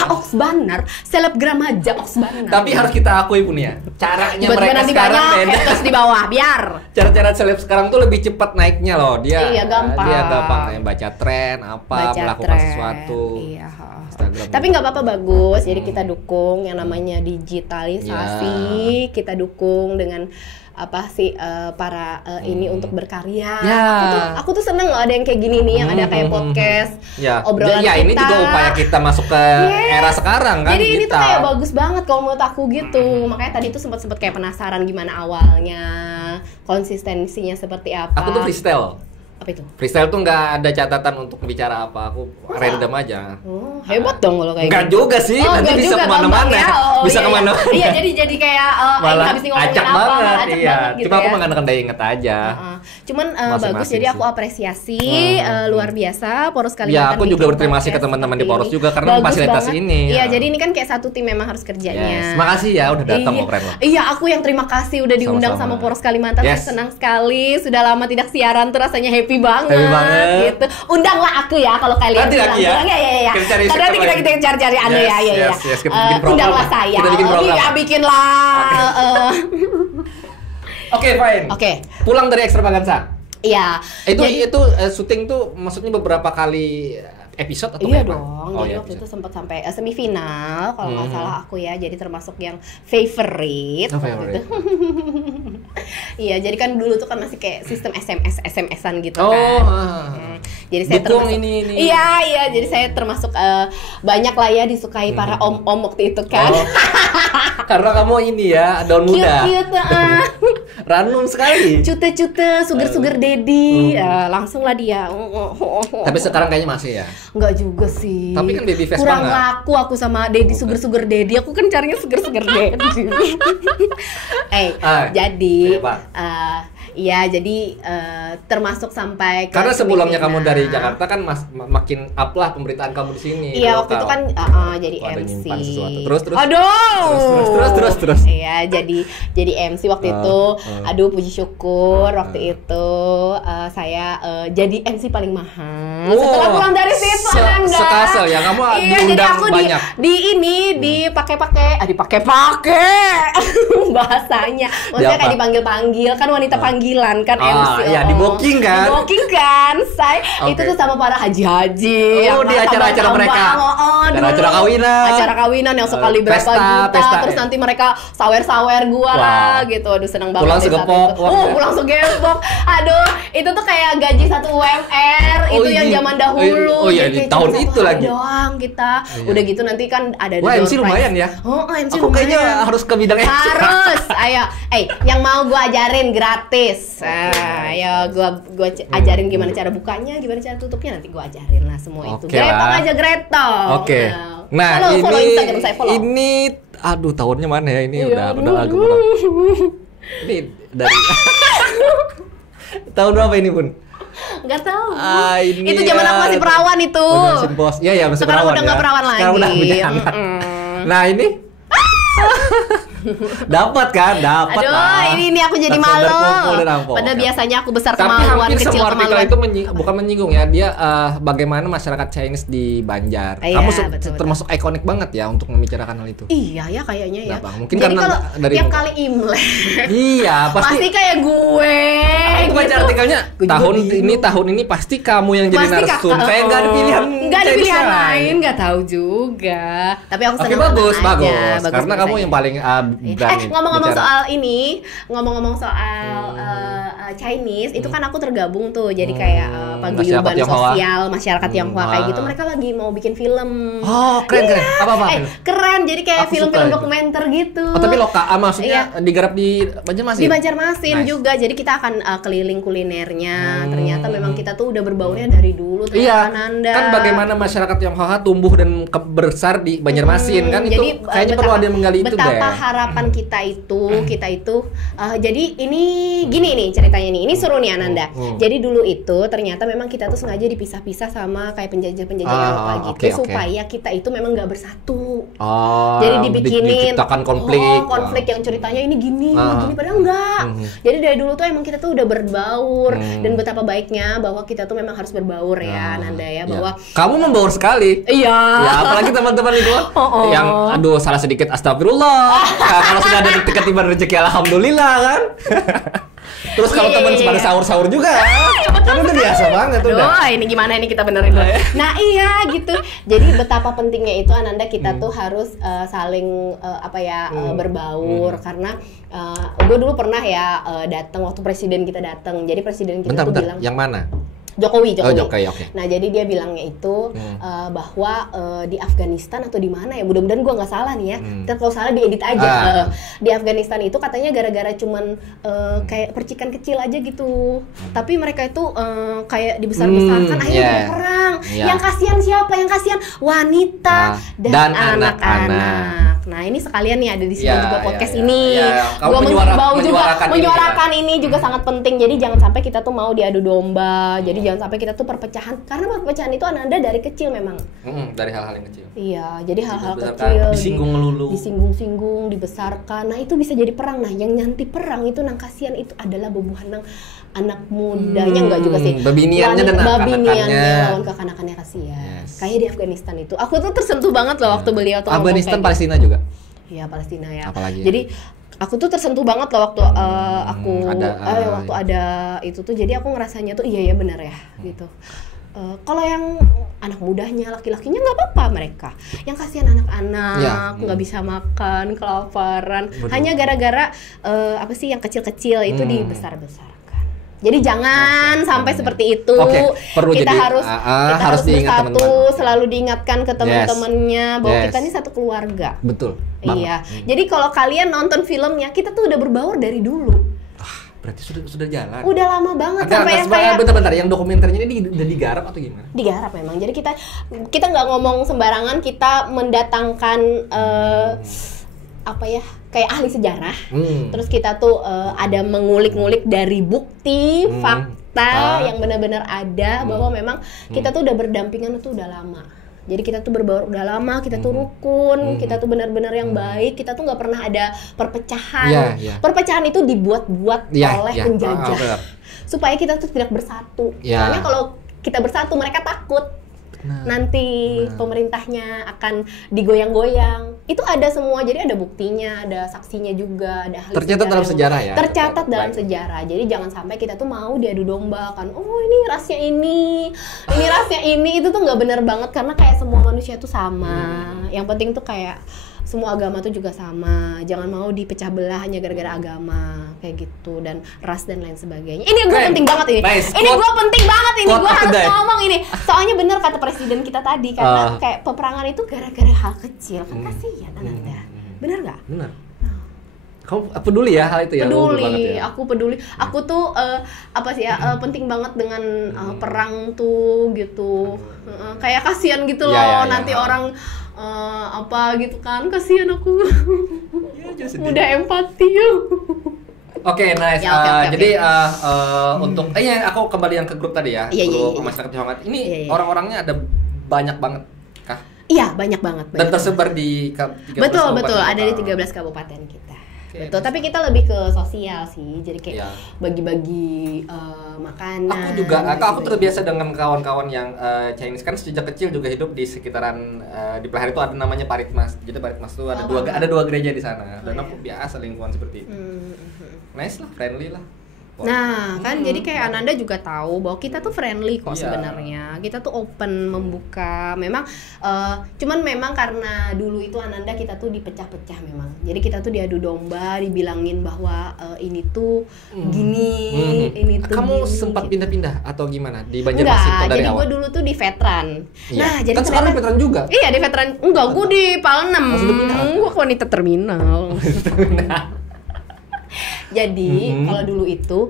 Oks Banar, selebgram aja Oks Banar. Tapi harus kita akui Pun ya, caranya mereka sekarang beda. Terus di bawah, biar. Cara-cara seleb sekarang tuh lebih cepat naiknya loh. Dia gampang. Dia gampang kayak baca tren, melakukan sesuatu. Iya. Tapi nggak apa-apa, bagus. Jadi kita dukung yang namanya digitalisasi. Kita dukung dengan para ini untuk berkarya. Aku tuh seneng loh ada yang kayak gini nih, yang ada kayak podcast, obrolan kita. Ini juga upaya kita masuk ke era sekarang kan. Jadi ini tuh kayak bagus banget kalau menurut aku gitu. Makanya tadi tuh sempat kayak penasaran gimana awalnya, konsistensinya seperti apa. Aku tuh freestyle. Apa itu? Freestyle tuh nggak ada catatan untuk bicara apa, aku random aja. Hebat dong kalau kayak nggak juga sih, nanti bisa kemana-mana. Bisa kemana-mana. Iya, jadi kayak malah habis ngomongin acak apa, banget, acak iya. banget gitu. Cuma aku mengandalkan daya inget aja. Cuman bagus, jadi aku apresiasi luar biasa Poros Kalimantan. Ya, aku juga berterima kasih ke teman-teman di Poros juga karena fasilitas ini. Iya, jadi ini kan kayak satu tim memang harus kerjanya. Makasih ya udah datang keren loh. Iya, aku yang terima kasih udah diundang sama Poros Kalimantan. Senang sekali, sudah lama tidak siaran tuh rasanya happy banget. Gitu. Undanglah aku ya kalau kalian bilang. Iya. Nanti kita cari-cari Anda ya. Undanglah saya. Kita bikin program. Bikinlah. Oke, fine. Pulang dari Extravaganza. Iya. Itu syuting tuh maksudnya beberapa kali episode atau iya dong, jadi waktu itu sempat sampai semifinal kalau nggak salah aku ya, jadi termasuk yang favorite. Gitu. Iya, jadi kan dulu tuh kan masih kayak sistem SMS-an gitu kan. Jadi saya termasuk ini. Iya, jadi saya termasuk banyak lah ya disukai para om-om waktu itu kan. Karena kamu ini ya, daun muda. Cute. Ranum sekali. Cute, sugar daddy. Langsung lah dia. Tapi sekarang kayaknya masih ya. Enggak juga sih. Tapi kan baby face kurang laku aku sama daddy sugar daddy. Aku kan carinya sugar daddy. Jadi termasuk sampai ke karena sebelumnya kamu dari Jakarta kan makin up lah pemberitaan kamu di sini. Iya, waktu itu kan jadi MC. Terus. Aduh. Terus. Iya, jadi MC waktu itu Aduh, puji syukur waktu itu saya jadi MC paling mahal. Setelah pulang dari situ, Ananda. Sekasel ya, kamu diundang jadi aku banyak. dipakai bahasanya. Maksudnya kayak dipanggil-panggil, kan wanita panggilan kan MC. Iya, di booking kan. Di booking kan. Itu tuh sama para haji-haji. Di acara-acara mereka. Acara kawinan. Acara kawinan yang sekali berapa juta. Terus nanti mereka sawer-sawer gua lah gitu. Aduh, seneng banget. Pulang segepok. Pulang segepok. Aduh, itu tuh kayak gaji 1 UMR itu yang zaman dahulu. Oh iya, di tahun itu lagi. Doang kita. Udah gitu nanti kan ada wah, MC lumayan ya. MC aku kayaknya harus ke bidang MC. Harus. Ayo, yang mau gua ajarin gratis. Ayo gua ajarin gimana cara bukanya, gimana cara tutupnya, nanti gua ajarin lah semua itu. Gretong aja Gretong. Oke. Nah, follow Instagram saya, follow. Ini aduh, tahunnya mana ya ini? Udah agak kurang. Ini dari tahun berapa ini, Bun? Nggak tahu. Itu zaman aku masih perawan itu. Iya, masih sekarang perawan. Udah nggak perawan lagi. Sekarang udah berjalan. Nah, ini dapat kan? Dapat. Aduh, ini aku jadi malu. Padahal biasanya aku besar kemaluan, kecil semua artikel kemaluan. itu bukan menyinggung ya. Dia bagaimana masyarakat Chinese di Banjar. Kamu termasuk ikonik banget ya untuk membicarakan hal itu. Iya ya, kayaknya ya. Mungkin jadi karena kalau dari tiap kali Imlek. Iya, pasti kayak gue. Aku baca artikelnya tahun ini pasti kamu yang jadi narsum. Kayak nggak ada pilihan. Nggak ada pilihan lain, nggak tahu juga. Tapi aku senang bagus. Karena kamu yang paling ngomong-ngomong soal Chinese, itu kan aku tergabung tuh, jadi kayak paguyuban sosial masyarakat Tionghoa kayak gitu. Mereka lagi mau bikin film. Oh, keren. Apa? Keren, jadi kayak film-film dokumenter gitu. Oh, tapi maksudnya digarap di Banjarmasin? Di Banjarmasin juga, jadi kita akan keliling kulinernya. Ternyata memang kita tuh udah berbaurnya dari dulu. Iya, kan bagaimana masyarakat Tionghoa tumbuh dan besar di Banjarmasin kan, itu jadi, kayaknya perlu ada yang menggali itu deh. Betapa harapan kita itu jadi ini gini nih ceritanya nih, ini seru nih Ananda. Jadi dulu itu ternyata memang kita tuh sengaja dipisah-pisah sama kayak penjajah-penjajah Eropa gitu, supaya kita itu memang nggak bersatu. Jadi dibikinin diciptakan konflik yang ceritanya ini gini padahal enggak. Jadi dari dulu tuh emang kita tuh udah berbaur, dan betapa baiknya bahwa kita tuh memang harus berbaur ya Ananda ya, bahwa kamu membaur sekali. Iya. Ya, apalagi teman-teman itu yang aduh salah sedikit astagfirullah. Kalau sudah ada ketiban rezeki alhamdulillah kan. Terus kalau teman pada sahur-sahur juga, kan udah biasa banget udah. Ini gimana ini kita benerin dulu. Nah iya gitu. Jadi betapa pentingnya itu Ananda, kita tuh harus saling berbaur, karena gue dulu pernah ya datang waktu presiden kita datang. Jadi presiden kita tuh bilang, yang mana? Jokowi. Okay. Nah jadi dia bilangnya itu bahwa di Afghanistan atau di mana ya, mudah-mudahan gue nggak salah nih ya. Kalau salah diedit aja. Di Afghanistan itu katanya gara-gara cuman kayak percikan kecil aja gitu. Tapi mereka itu kayak dibesar-besarkan, akhirnya perang. Yang kasihan siapa? Yang kasihan wanita dan anak-anak. Nah ini sekalian nih ada di sini juga podcast ini. Gue menyuarakan ini juga sangat penting. Jadi jangan sampai kita tuh mau diadu domba. Jadi jangan sampai kita tuh perpecahan, karena perpecahan itu Ananda dari kecil memang. Dari hal-hal yang kecil. Iya, jadi hal-hal kecil disinggung melulu. Disinggung-singgung, dibesarkan. Nah, itu bisa jadi perang. Nah, yang nyanti perang itu nang kasihan itu adalah bebuhan nang anak mudanya enggak juga sih. Babiniannya dan babiniannya lawan kekanakannya kasihan. Kayak di Afghanistan itu. Aku tuh tersentuh banget loh waktu beliau tuh ngomong Afghanistan, Palestina juga. Iya, Palestina ya. Apalagi jadi aku tuh tersentuh banget loh waktu waktu ada itu tuh, jadi aku ngerasanya tuh iya ya benar ya gitu. Kalau yang anak mudanya, laki-lakinya nggak apa-apa mereka. Yang kasihan anak-anak nggak bisa makan, kelaparan, hanya gara-gara yang kecil-kecil itu dibesar-besarkan. Jadi jangan sampai seperti itu. Kita harus bersatu, selalu diingatkan ke teman-temannya bahwa kita ini satu keluarga. Betul. Iya. Jadi kalau kalian nonton filmnya, kita tuh udah berbaur dari dulu. Berarti sudah jalan. Udah lama banget bentar, yang dokumenternya ini udah digarap atau gimana? Digarap memang. Jadi kita nggak ngomong sembarangan, kita mendatangkan kayak ahli sejarah. Terus kita tuh ada mengulik-ngulik dari bukti, fakta yang benar-benar ada bahwa memang kita tuh udah berdampingan itu udah lama. Jadi kita tuh berbaur udah lama, kita tuh rukun, kita tuh benar-benar yang baik, kita tuh nggak pernah ada perpecahan. Perpecahan itu dibuat-buat oleh penjajah supaya kita tuh tidak bersatu. Soalnya kalau kita bersatu mereka takut nanti pemerintahnya akan digoyang-goyang. Itu ada semua, jadi ada buktinya, ada saksinya juga, ada hal tercatat dalam sejarah ya. Tercatat dalam sejarah. Jadi jangan sampai kita tuh mau diadu domba kan. Oh ini rasnya ini rasnya ini, itu tuh nggak bener banget karena kayak semua manusia tuh sama. Yang penting tuh kayak semua agama tuh juga sama. Jangan mau dipecah belah hanya gara-gara agama kayak gitu dan ras dan lain sebagainya. Ini gue penting banget ini. Ini gue penting banget ini. Gue harus ngomong ini. Soalnya bener kata presiden kita tadi karena kayak peperangan itu gara-gara hal kecil. Kan kasihan Ananda. Bener nggak? Bener. Kamu peduli ya hal itu ya? Peduli, aku peduli. Aku tuh penting banget dengan perang tuh gitu. Kayak kasihan gitu loh nanti orang gitu kan, kasihan aku. Udah empati. Oke, nice. Jadi untuk aku kembali yang ke grup tadi ya, grup masyarakat Tionghoa. Ini orang-orangnya ada banyak banget kah? Iya, banyak banget. Dan tersebar di 13 betul, ada di 13 kabupaten kita. Betul, tapi kita lebih ke sosial sih, jadi kayak bagi-bagi makanan. Aku terbiasa dengan kawan-kawan yang Chinese, kan sejak kecil juga hidup di sekitaran di Pelahari itu ada namanya Paritmas. Jadi Paritmas itu ada dua gereja di sana, dan aku biasa lingkungan seperti itu. Nice lah, friendly lah. Nah, kan jadi kayak Ananda juga tahu bahwa kita tuh friendly kok sebenarnya. Kita tuh open, membuka. Memang cuman memang karena dulu itu Ananda kita tuh dipecah-pecah memang. Jadi kita tuh diadu domba, dibilangin bahwa ini tuh gini, ini tuh kamu gini, sempat gitu. pindah-pindah atau gimana? Di Banjarmasin atau dari jadi awal? Gue dulu tuh di veteran. Nah, jadi kan sekarang veteran juga? Iya, di veteran. Enggak, gue di Palnem. Gue wanita terminal. Jadi kalau dulu itu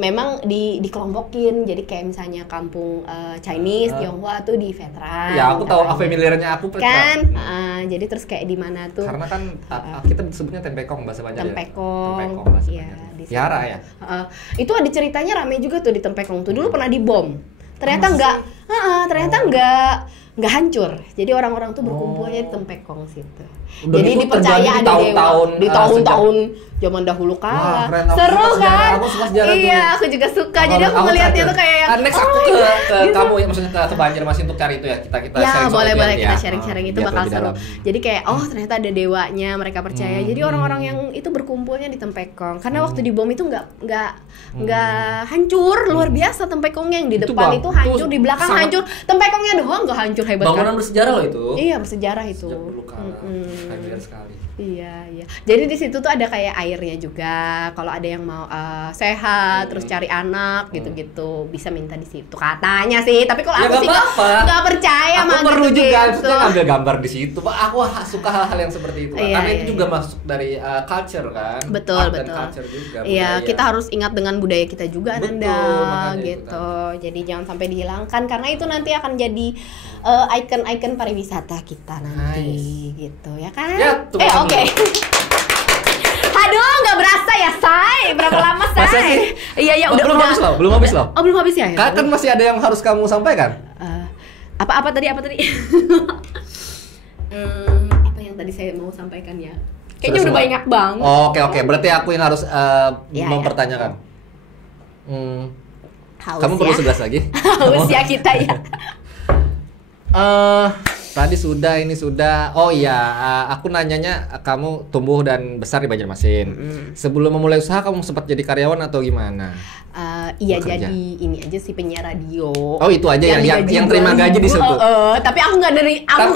memang dikelompokin, jadi kayak misalnya kampung Chinese, Tionghoa tuh di veteran. Ya aku tahu, familiarnya aku kan. Jadi terus kayak di mana tuh? Karena kan kita sebutnya tempekong bahasa Banjar. Tempekong bahasa Banjar. Tiara ya. Itu ada ceritanya rame juga tuh di Tempekong tuh. Dulu pernah dibom. Ternyata nggak hancur. Jadi orang-orang tuh berkumpulnya di Tempekong situ. Jadi dipercaya ada dewa di tahun-tahun zaman dahulu kala. Seru kan? Iya, aku juga suka. Jadi aku ngeliatnya tuh kayak next aku ke kamu ya, maksudnya ke Banjarmasin untuk cari itu ya. Kita ya boleh kita sharing-sharing itu bakal seru. Jadi kayak ternyata ada dewanya, mereka percaya. Jadi orang-orang yang itu berkumpulnya di Tempekong. Karena waktu dibom itu nggak hancur, luar biasa Tempekongnya. Yang di depan itu hancur, di belakang hancur. Tempekongnya doang nggak hancur, hebat kan? Bangunan bersejarah loh itu. Iya, bersejarah itu. Sejak dulu kala. Familiar sekali. Iya. Jadi di situ tuh ada kayak airnya juga. Kalau ada yang mau sehat, terus cari anak gitu-gitu, bisa minta di situ. Katanya sih. Tapi kalau aku sih nggak percaya sama gitu. Aku perlu juga ngambil gambar di situ. Aku suka hal-hal yang seperti itu. Karena itu juga masuk dari culture kan. Betul. Dan culture juga. Iya, kita harus ingat dengan budaya kita juga, Ananda. Gitu. Jadi jangan sampai dihilangkan karena itu nanti akan jadi icon-icon pariwisata kita nanti, gitu ya kan? Oke. Aduh, nggak berasa ya, Say. Berapa lama, Say? Iya, udah. Belum habis loh. Oh, belum habis ya? Kan masih ada yang harus kamu sampaikan. Apa tadi? Apa yang tadi saya mau sampaikan ya? Kayaknya udah banyak banget. Oke. Berarti aku yang harus mempertanyakan. Kamu perlu 11 lagi? Haus ya kita ya. Tadi sudah, ini sudah. Oh iya, aku nanyanya kamu tumbuh dan besar di Banjarmasin. Sebelum memulai usaha kamu sempat jadi karyawan atau gimana? Iya, jadi ini aja sih penyiar radio. Oh, itu aja yang terima gaji di situ. Tapi aku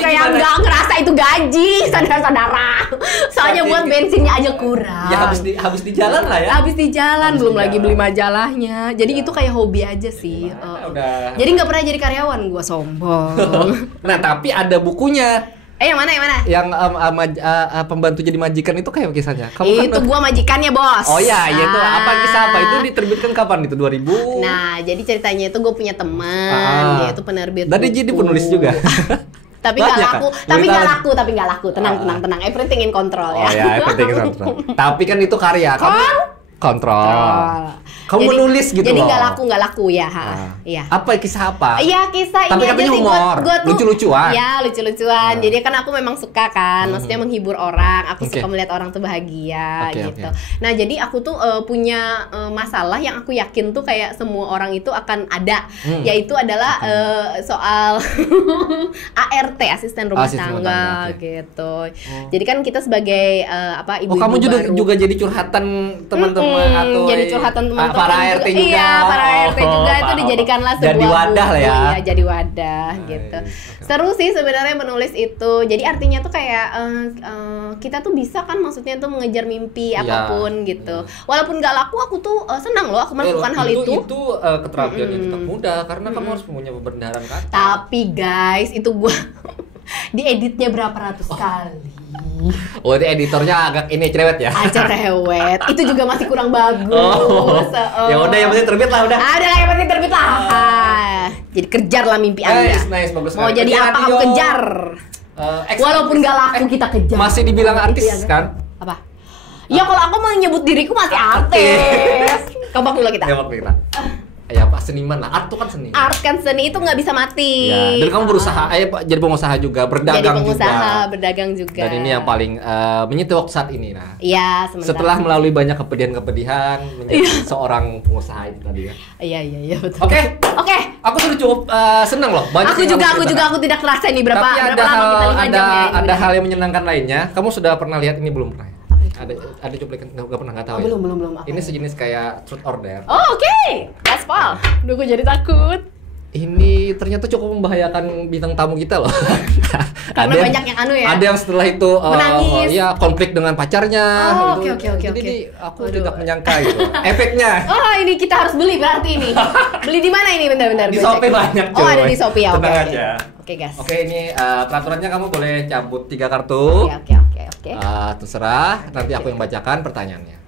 kayak nggak ngerasa itu gaji, saudara-saudara. Soalnya buat bensinnya aja kurang. Ya habis di jalan lah ya. Habis di jalan, belum lagi beli majalahnya. Jadi itu kayak hobi aja sih. Jadi nggak pernah jadi karyawan, gua sombong. Nah, tapi ada bukunya. Yang mana? Yang pembantu jadi majikan itu kayak kisahnya. Itu gua majikannya, Bos. Oh iya, itu apa kisah apa? Itu diterbitkan kapan itu? 2000? Nah, jadi ceritanya itu gue punya teman, dia itu penerbit. Tadi jadi penulis juga. Tapi nggak laku. Tenang. Everything in control ya. Oh ya, everything in control. Tapi kan itu karya. Kontrol. Kamu menulis gitu jadi loh. Jadi nggak laku ya. Iya. Apa kisah apa? Iya kisah tapi ini aja sih humor. Gua tuh lucu-lucuan. Iya lucu-lucuan. Jadi kan aku memang suka kan, maksudnya menghibur orang. Aku suka melihat orang tuh bahagia gitu. Nah jadi aku tuh punya masalah yang aku yakin tuh kayak semua orang itu akan ada, yaitu adalah soal ART, asisten rumah tangga gitu. Jadi kan kita sebagai ibu-ibu kamu juga jadi curhatan teman-teman atau jadi curhatan teman-teman para ART juga. Iya, para ART juga itu dijadikanlah sebuah jadi wadah lah ya. Iya, jadi wadah gitu. Seru sih sebenarnya menulis itu. Jadi artinya tuh kayak kita tuh bisa kan maksudnya tuh mengejar mimpi apapun gitu. Walaupun gak laku aku tuh senang loh aku melakukan hal itu. Itu keterampilan yang tetap mudah karena kamu harus punya pembenaran kata. Tapi guys, itu gua dieditnya berapa ratus kali. Oh, itu editornya agak ini cerewet ya? Cerewet. Itu juga masih kurang bagus. Ya udah, yang penting terbit lah udah. Ada lah yang penting terbit lah. Jadi kejarlah mimpi Anda. Nice, bagus. Mau jadi apa kamu kejar. Walaupun gak laku kita kejar. Masih dibilang artis ya, kan? Apa? Ya kalau aku mau nyebut diriku masih artis. Kebak dulu kita. Ya Pak, seniman lah. Art itu kan seni. Art kan seni itu nggak bisa mati. Ya, dan kamu berusaha, jadi pengusaha juga, berdagang juga. Dan ini yang paling menyentuh waktu saat ini, nah. Iya, setelah melalui banyak kepedihan menjadi seorang pengusaha itu tadi ya. Iya betul. Oke. Aku sudah cukup senang loh. Aku tidak terasa ini berapa lama kita 5 jam ya. Ada hal yang menyenangkan lainnya. Kamu sudah pernah lihat ini belum pernah? Ada cuplikan nggak pernah nggak tahu ya? Belum. Ini sejenis kayak truth or dare. Oh oke. Gaspal. Duh, gue jadi takut. Ini ternyata cukup membahayakan bintang tamu kita loh. Karena banyak yang ya. Ada yang setelah itu menangis. Ya konflik dengan pacarnya. Oke. Jadi aku tidak menyangka itu. Efeknya. Oh ini kita harus beli berarti ini. Beli di mana ini? Bentar. Di Shopee banyak. Oh ada di Shopee ya. Tenang aja. Oke guys. Oke ini peraturannya kamu boleh cabut 3 kartu. Oke. Terserah. Nanti aku yang bacakan pertanyaannya.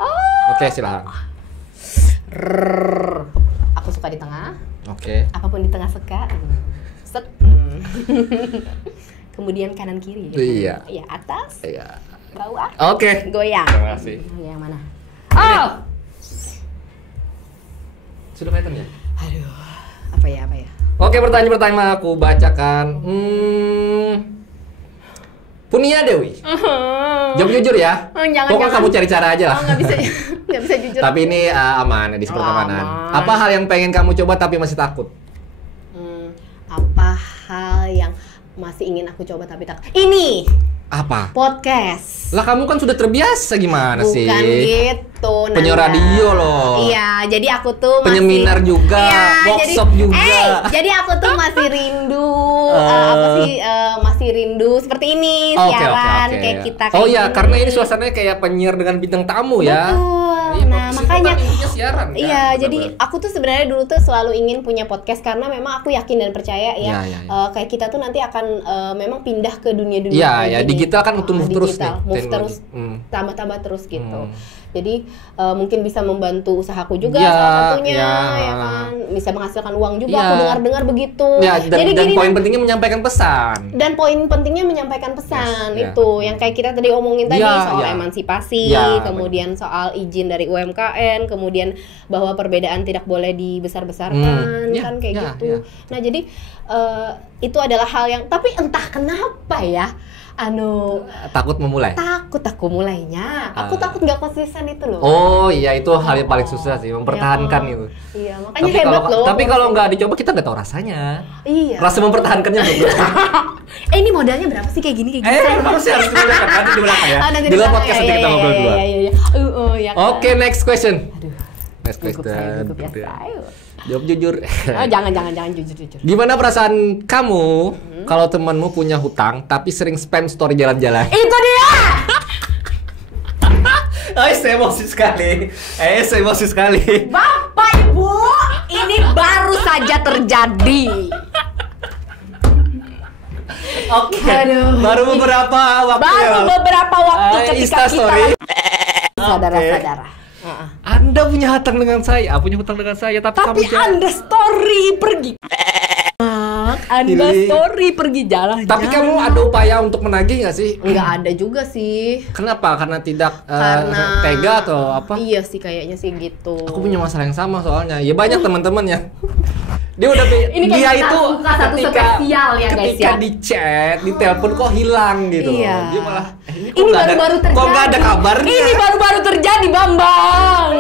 Oke silakan. Aku suka di tengah. Oke. Apapun di tengah suka. Set. Kemudian kanan kiri. Iya. Iya atas. Iya. Bawah. Oke. Goyang. Terima kasih. Yang mana? Sudah kelihatan ya? Aduh. Apa ya? Oke, pertanyaan pertama aku bacakan. Punia Dewi. Jawab jujur ya. Pokoknya kamu cari cara aja lah. Nggak bisa jujur. Tapi ini aman di pertemanan. Apa hal yang pengen kamu coba tapi masih takut? Apa hal yang masih ingin aku coba tapi takut? Ini. Apa? Podcast. Lah kamu kan sudah terbiasa gimana sih? Bukan gitu. Penyiar radio loh. Iya, jadi aku tuh penyeminar juga, workshop juga. Jadi aku tuh masih rindu masih rindu seperti ini siaran kayak kita kayak Oh iya, karena ini suasananya kayak penyiar dengan bintang tamu ya. Betul. Nah, makanya siaran kan. Iya, jadi aku tuh sebenarnya dulu tuh selalu ingin punya podcast karena memang aku yakin dan percaya ya. Kayak kita tuh nanti akan memang pindah ke dunia-dunia ya digital kan tumbuh terus nih. Terus tambah-tambah terus gitu. Jadi mungkin bisa membantu usahaku juga salah satunya ya kan, bisa menghasilkan uang juga. Aku dengar-dengar begitu. Dan poin pentingnya menyampaikan pesan. Dan poin pentingnya menyampaikan pesan itu yang kayak kita tadi omongin tadi soal emansipasi, kemudian soal izin dari UMKM, kemudian bahwa perbedaan tidak boleh dibesar-besarkan kan kayak gitu. Nah, jadi itu adalah hal yang tapi entah kenapa ya takut memulai. Takut aku mulainya. Aku takut nggak konsisten itu loh. Oh iya, itu hal yang paling susah sih, mempertahankan itu. Iya, makanya hebat loh. Tapi kalau nggak dicoba kita nggak tahu rasanya. Iya. Rasa mempertahankannya belum. Ini modalnya berapa sih kayak gini? Kamu sih harus dimulaikan nanti di belakang ya. Di luar podcast nanti kita ngobrol dua. Iya. Oke, next question. Next question. Jawab jujur. Jangan jujur. Gimana perasaan kamu kalau temanmu punya hutang tapi sering spam story jalan-jalan? Itu dia. Saya emosi sekali. Bapak Ibu, ini baru saja terjadi. Oke. Baru beberapa waktu ketika story. Saudara-saudara. Anda punya hutang dengan saya, tapi kamu Anda story pergi. Anda story pergi jalan. Tapi kamu ada upaya untuk menagih nggak sih? Nggak ada juga sih. Kenapa? Karena tidak tega atau apa? Iya sih kayaknya sih gitu. Aku punya masalah yang sama soalnya. Ya banyak teman-teman ya. Dia udah ini dia itu satu spesial ya guys ketika ya. di chat, di telepon kok hilang gitu. Iya. Dia malah ini baru-baru terjadi. Kok nggak ada kabarnya? Ini baru-baru terjadi, Bambang.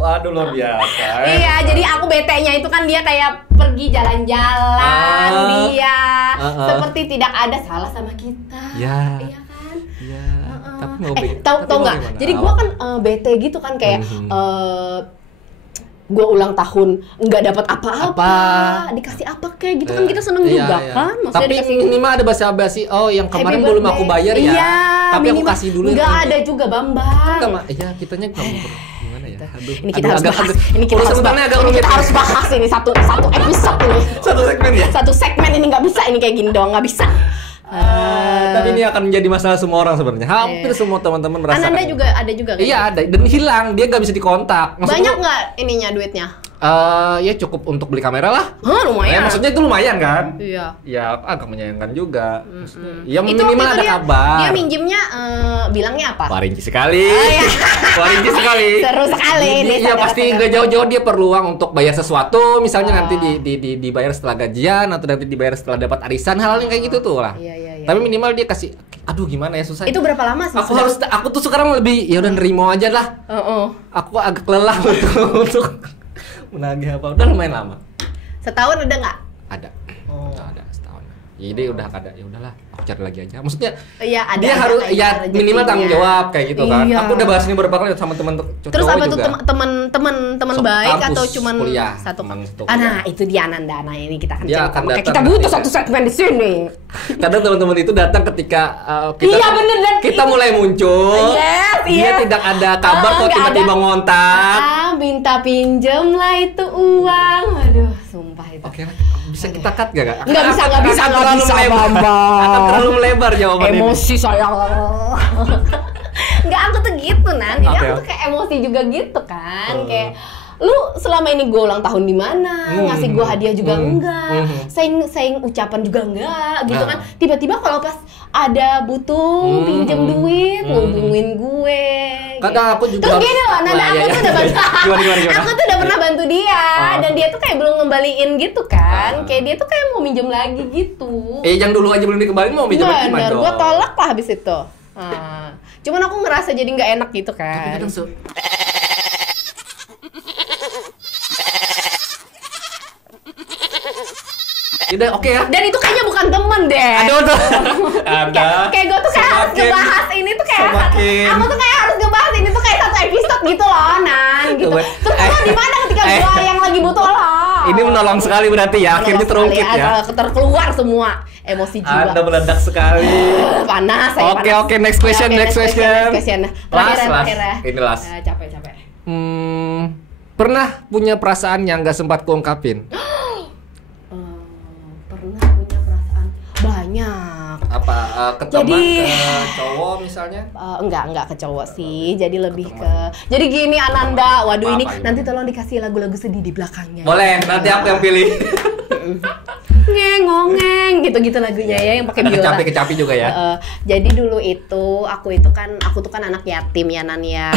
Waduh, luar biasa. Iya, jadi aku bete-nya itu kan dia kayak pergi jalan-jalan, dia seperti tidak ada salah sama kita. Ya. Iya kan? Iya. Tapi mau tahu nggak? Jadi gua kan bete gitu kan kayak gue ulang tahun nggak dapat apa-apa, dikasih apa kayak gitu kan kita seneng juga kan. Maksudnya tapi minimal ada basa-basi, oh yang kemarin belum aku bayar ya, tapi aku kasih dulu. Nggak ada juga Bambang. Iya kitanya gimana ya? Aduh, ini kita harus bahas. Ini kita harus bahas ini satu episode ini. Satu segmen ya? Satu segmen ini nggak bisa ini kayak gini doang nggak bisa. Tapi ini akan menjadi masalah semua orang sebenarnya. Hampir semua teman-teman merasakan. Ananda juga ada juga kan? Iya ada dan hilang, dia nggak bisa dikontak. Banyak nggak ininya duitnya? Ya cukup untuk beli kamera lah. Lumayan. Maksudnya itu lumayan kan? Iya. Ya agak menyayangkan juga. Ya minimal ada kabar. Dia minjemnya bilangnya apa? Warinci sekali. Warinci sekali. Seru sekali. Iya pasti nggak jauh-jauh dia perlu uang untuk bayar sesuatu. Misalnya nanti dibayar setelah gajian atau nanti dibayar setelah dapat arisan, hal yang kayak gitu tuh lah. Iya. Tapi minimal dia kasih. Aduh gimana ya susah. Itu berapa lama sih? Aku tuh sekarang lebih ya udah nerimo aja lah. Aku agak lelah untuk menagih apa. Udah lumayan lama. Setahun udah nggak? Ada. Ada setahun. Jadi udah ada. Ya udahlah, aku cari lagi aja. Maksudnya iya, ada, dia harus ya minimal tanggung jawab kayak gitu kan. Aku udah bahas ini beberapa kali sama teman. Terus apa tuh teman baik atau cuman kuliah, satu? Kuliah. Nah, itu dia Ananda. Nah, ini kita dia akan datang. Kita butuh satu segmen di sini. Kadang teman-teman itu datang ketika kita mulai muncul. Dia tidak ada kabar kok tiba-tiba ngontak. Minta pinjem lah itu uang. Aduh, sumpah itu. Oke, bisa kita cut gak? Nggak bisa Bambang. Akan terlalu melebar jawaban ini. Emosi saya. Nggak, aku tuh gitu Nan. Jadi aku tuh kayak emosi juga gitu kan. Kayak lu selama ini gue ulang tahun di mana, ngasih gue hadiah juga enggak, sayang ucapan juga enggak, gitu kan. Tiba-tiba kalau pas ada butuh pinjem duit, ngubungin gue. Kadang aku juga. Terus gini loh, Nanda aku tuh udah bantu. Aku tuh udah pernah bantu dia, dan dia tuh kayak belum ngembaliin gitu kan. Kayak dia tuh kayak mau minjem lagi gitu. Yang dulu aja belum dikembaliin mau minjem lagi gimana? Gue tolak lah habis itu. Cuman aku ngerasa jadi nggak enak gitu kan. Udah oke ya. Dan itu kayaknya bukan temen deh. Ada. Kayak gue tuh kayak harus ngebahas ini tuh kayak aku tuh kayak harus ngebahas ini tuh kayak satu episode gitu loh, Nan. Gitu. Terus lo di mana ketika gue yang lagi butuh lo? Ini menolong sekali berarti ya. Akhirnya terungkit ya. Terkeluar semua emosi jiwa. Anda meledak sekali. Panas. Oke, next question. Terakhir ya. Ini last. Capek. Pernah punya perasaan yang nggak sempat kuungkapin? Pernah punya perasaan banyak. Apa ke teman, ke cowok misalnya? Enggak ke cowok sih. Jadi lebih ke. Jadi gini Ananda, waduh ini nanti tolong dikasih lagu-lagu sedih di belakangnya. Boleh, nanti aku yang pilih. Ngeng gitu lagunya ya yang pakai biola. Kecapi juga ya. Jadi dulu itu aku tuh kan anak yatim ya Nan ya.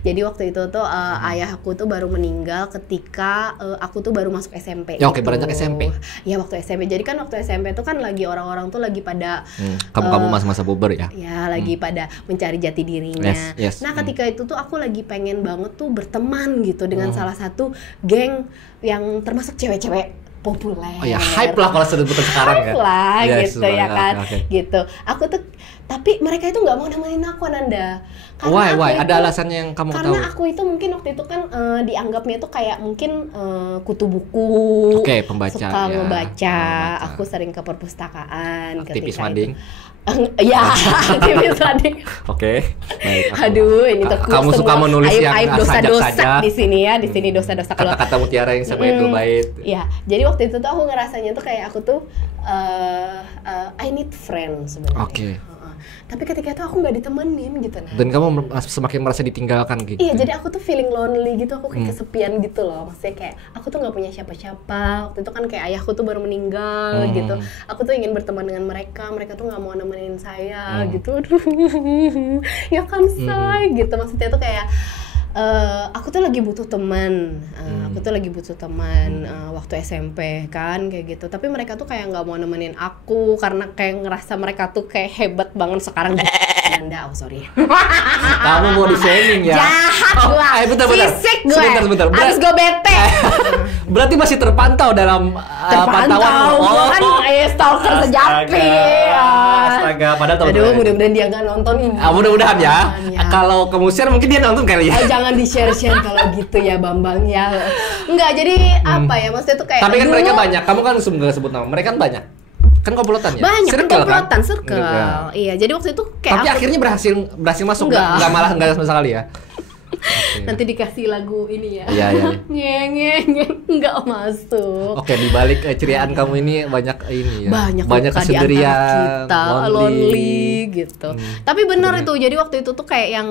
Jadi waktu itu tuh ayahku tuh baru meninggal ketika aku tuh baru masuk SMP. Ya oke, beranjak SMP. Ya waktu SMP. Jadi kan waktu SMP tuh kan lagi orang-orang tuh lagi pada kamu masa-masa puber ya. Ya lagi pada mencari jati dirinya. Yes. Nah ketika itu tuh aku lagi pengen banget tuh berteman gitu dengan salah satu geng yang termasuk cewek-cewek populer. Oh ya, hype lah kalau sebutan sekarang hype lah yes, gitu ya kan. Okay. Gitu. Aku tuh tapi mereka itu nggak mau nemenin aku Ananda. Why? Ada alasannya yang kamu tahu? Karena aku itu mungkin waktu itu kan dianggapnya tuh kayak mungkin kutu buku. Oke, pembaca. Suka ngebaca. Aku sering ke perpustakaan aktivis ketika mading. Ya, aktivis mading. Oke. Baik. Aduh, ini tuh kamu suka menulis yang dosa-dosa di sini ya, di sini dosa-dosa keluar. Kata-kata mutiara yang sama itu baik. Iya, jadi waktu itu tuh aku ngerasanya tuh kayak aku tuh I need friend sebenarnya. Oke. Tapi ketika itu aku nggak ditemenin gitu nah. Dan kamu semakin merasa ditinggalkan gitu. Iya, jadi aku tuh feeling lonely gitu, aku kayak kesepian gitu loh. Maksudnya kayak aku tuh nggak punya siapa-siapa. Waktu itu kan kayak ayahku tuh baru meninggal gitu. Aku tuh ingin berteman dengan mereka tuh nggak mau nemenin saya gitu. Aduh, ya kan say gitu. Maksudnya tuh kayak aku tuh lagi butuh teman, waktu SMP kan kayak gitu. Tapi mereka tuh kayak nggak mau nemenin aku karena kayak ngerasa mereka tuh kayak hebat banget sekarang. Anda, sorry. Kamu mau di-shaming ya? Jahat gua. Bentar. Fisik gue. Sebentar. Harus gue bete. Berarti masih terpantau dalam pantauan. Gue kan stalker sejati. Astaga, padahal tahu. Aduh, mudah-mudahan dia nggak nonton ini. Mudah-mudahan ya. Kalau kamu share mungkin dia nonton kali ya. Jangan di-share kalau gitu ya Bambang ya. Enggak, jadi apa ya? Maksudnya tuh kayak tapi kan mereka banyak. Kamu kan nggak sebut nama. Mereka kan banyak. Kan komplotan ya? Banyak circle, komplotan, circle. Iya, jadi waktu itu kayak tapi akhirnya berhasil masuk nggak malah nggak sama sekali ya? Okay. Nanti dikasih lagu ini ya. Iya. Ngeng nggak masuk. Oke, di balik ceriaan kamu ini banyak ini ya. Banyak kesendirian, kita, lonely gitu. Tapi benar itu. Jadi waktu itu tuh kayak yang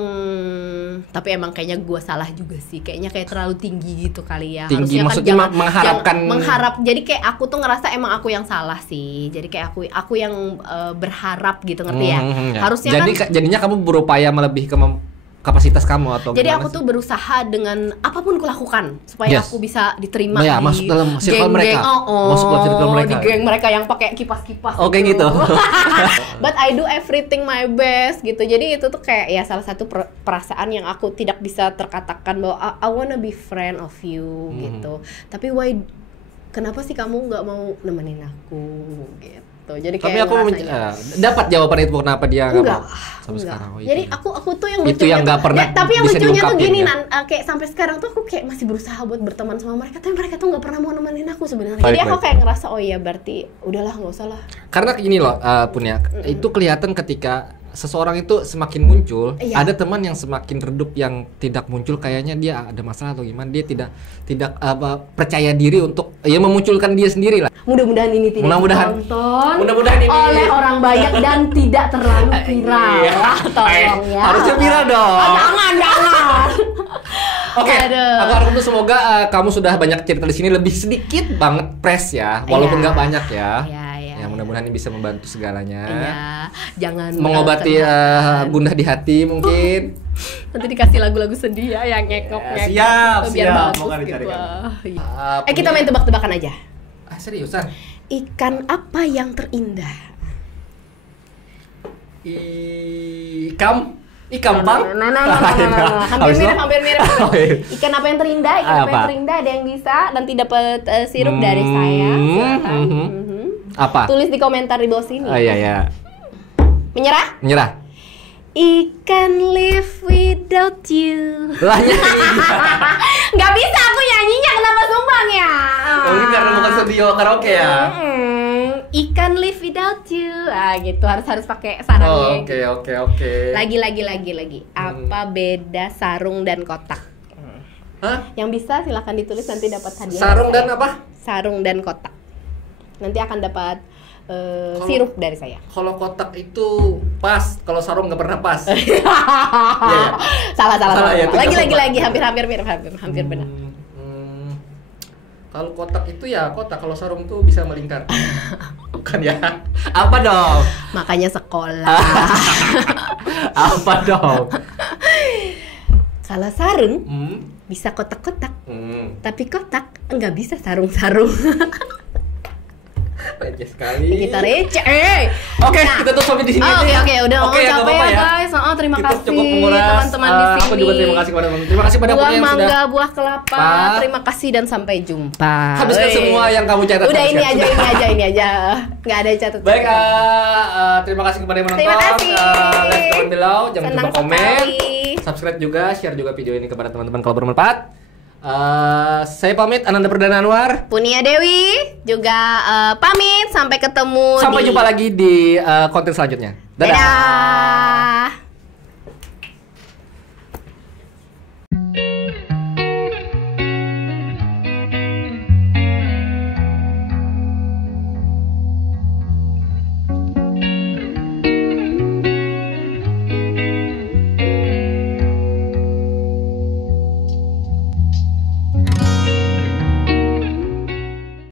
tapi emang kayaknya gue salah juga sih. Kayaknya kayak terlalu tinggi gitu kali ya. Tinggi harusnya maksudnya kan mengharap. Jadi kayak aku tuh ngerasa emang aku yang salah sih. Jadi kayak aku yang berharap gitu, ngerti ya? Harusnya jadinya kamu berupaya melebihi kapasitas kamu atau jadi aku tuh berusaha dengan apapun kulakukan supaya aku bisa diterima di masuk dalam circle mereka. Masuk dalam circle mereka. Di geng mereka yang pakai kipas-kipas. Oke gitu. But I do everything my best gitu. Jadi itu tuh kayak ya salah satu perasaan yang aku tidak bisa terkatakan bahwa I wanna be friend of you gitu. Tapi kenapa sih kamu nggak mau nemenin aku gitu. Jadi tapi aku dapat jawaban itu kenapa dia nggak mau sampai sekarang. Jadi aku tuh yang itu yang nggak pernah. Tapi yang lucunya tuh gini kayak sampai sekarang tuh aku kayak masih berusaha buat berteman sama mereka, tapi mereka tuh nggak pernah mau nemenin aku sebenarnya. Jadi aku kayak ngerasa oh iya berarti udahlah nggak usah lah. Karena gini loh Punya, itu kelihatan ketika seseorang itu semakin muncul, ada teman yang semakin redup yang tidak muncul, kayaknya dia ada masalah atau gimana, dia tidak percaya diri untuk memunculkan dia sendiri lah. Mudah-mudahan ini tidak ditonton ini oleh orang banyak dan tidak terlalu viral. Tolong ya. Harusnya viral dong. Jangan. Oke, aku harap tuh semoga kamu sudah banyak cerita di sini, lebih sedikit banget press ya, walaupun nggak banyak ya. Ya mudah-mudahan ini bisa membantu segalanya. Jangan mengobati gundah di hati mungkin. Nanti dikasih lagu-lagu sedih ya yang ngekok. Siap. Bagus gitu. Kita main tebak-tebakan aja. Seriusan? Ikan apa yang terindah? Ikan bang? Hampir mirip. Ikan apa yang terindah? Ada yang bisa nanti dapat sirup dari saya. Apa? Tulis di komentar di bawah sini. Iya. Menyerah. Ikan live without you. Lah Gak bisa aku nyanyinya, kenapa sumbang ya? Mungkin karena bukan studio karaoke ya. Ikan live without you. Gitu harus pakai sarangnya. Oke. Lagi. Apa beda sarung dan kotak? Yang bisa silahkan ditulis, nanti dapat hadiah. Sarung dan apa? Sarung dan kotak. Nanti akan dapat sirup dari saya. Kalau kotak itu pas, kalau sarung nggak pernah pas. Salah. Ya, Lagi, hampir benar. Kalau kotak itu ya kotak, kalau sarung tuh bisa melingkar. Bukan ya? Apa dong? Makanya sekolah. Apa dong? Kalau sarung bisa kotak-kotak, tapi kotak nggak bisa sarung-sarung. Receh sekali. Kita receh. Oke, kita tutup sampai di sini. Oke, udah capek ya guys. Terima kasih teman-teman di sini. Aku juga terima kasih kepada teman. Terima kasih pada buah yang mangga, sudah buah kelapa. Terima kasih dan sampai jumpa. Habiskan semua yang kamu catat. Udah ini aja. Enggak ada catat. Baik, terima kasih kepada yang menonton. Terima kasih. Like comment below, jangan lupa komen. Sekali. Subscribe juga, share juga video ini kepada teman-teman kalau bermanfaat. Saya pamit, Ananda Perdana Anwar. Punia Dewi juga pamit. Sampai ketemu. Sampai jumpa lagi di konten selanjutnya. Dadah.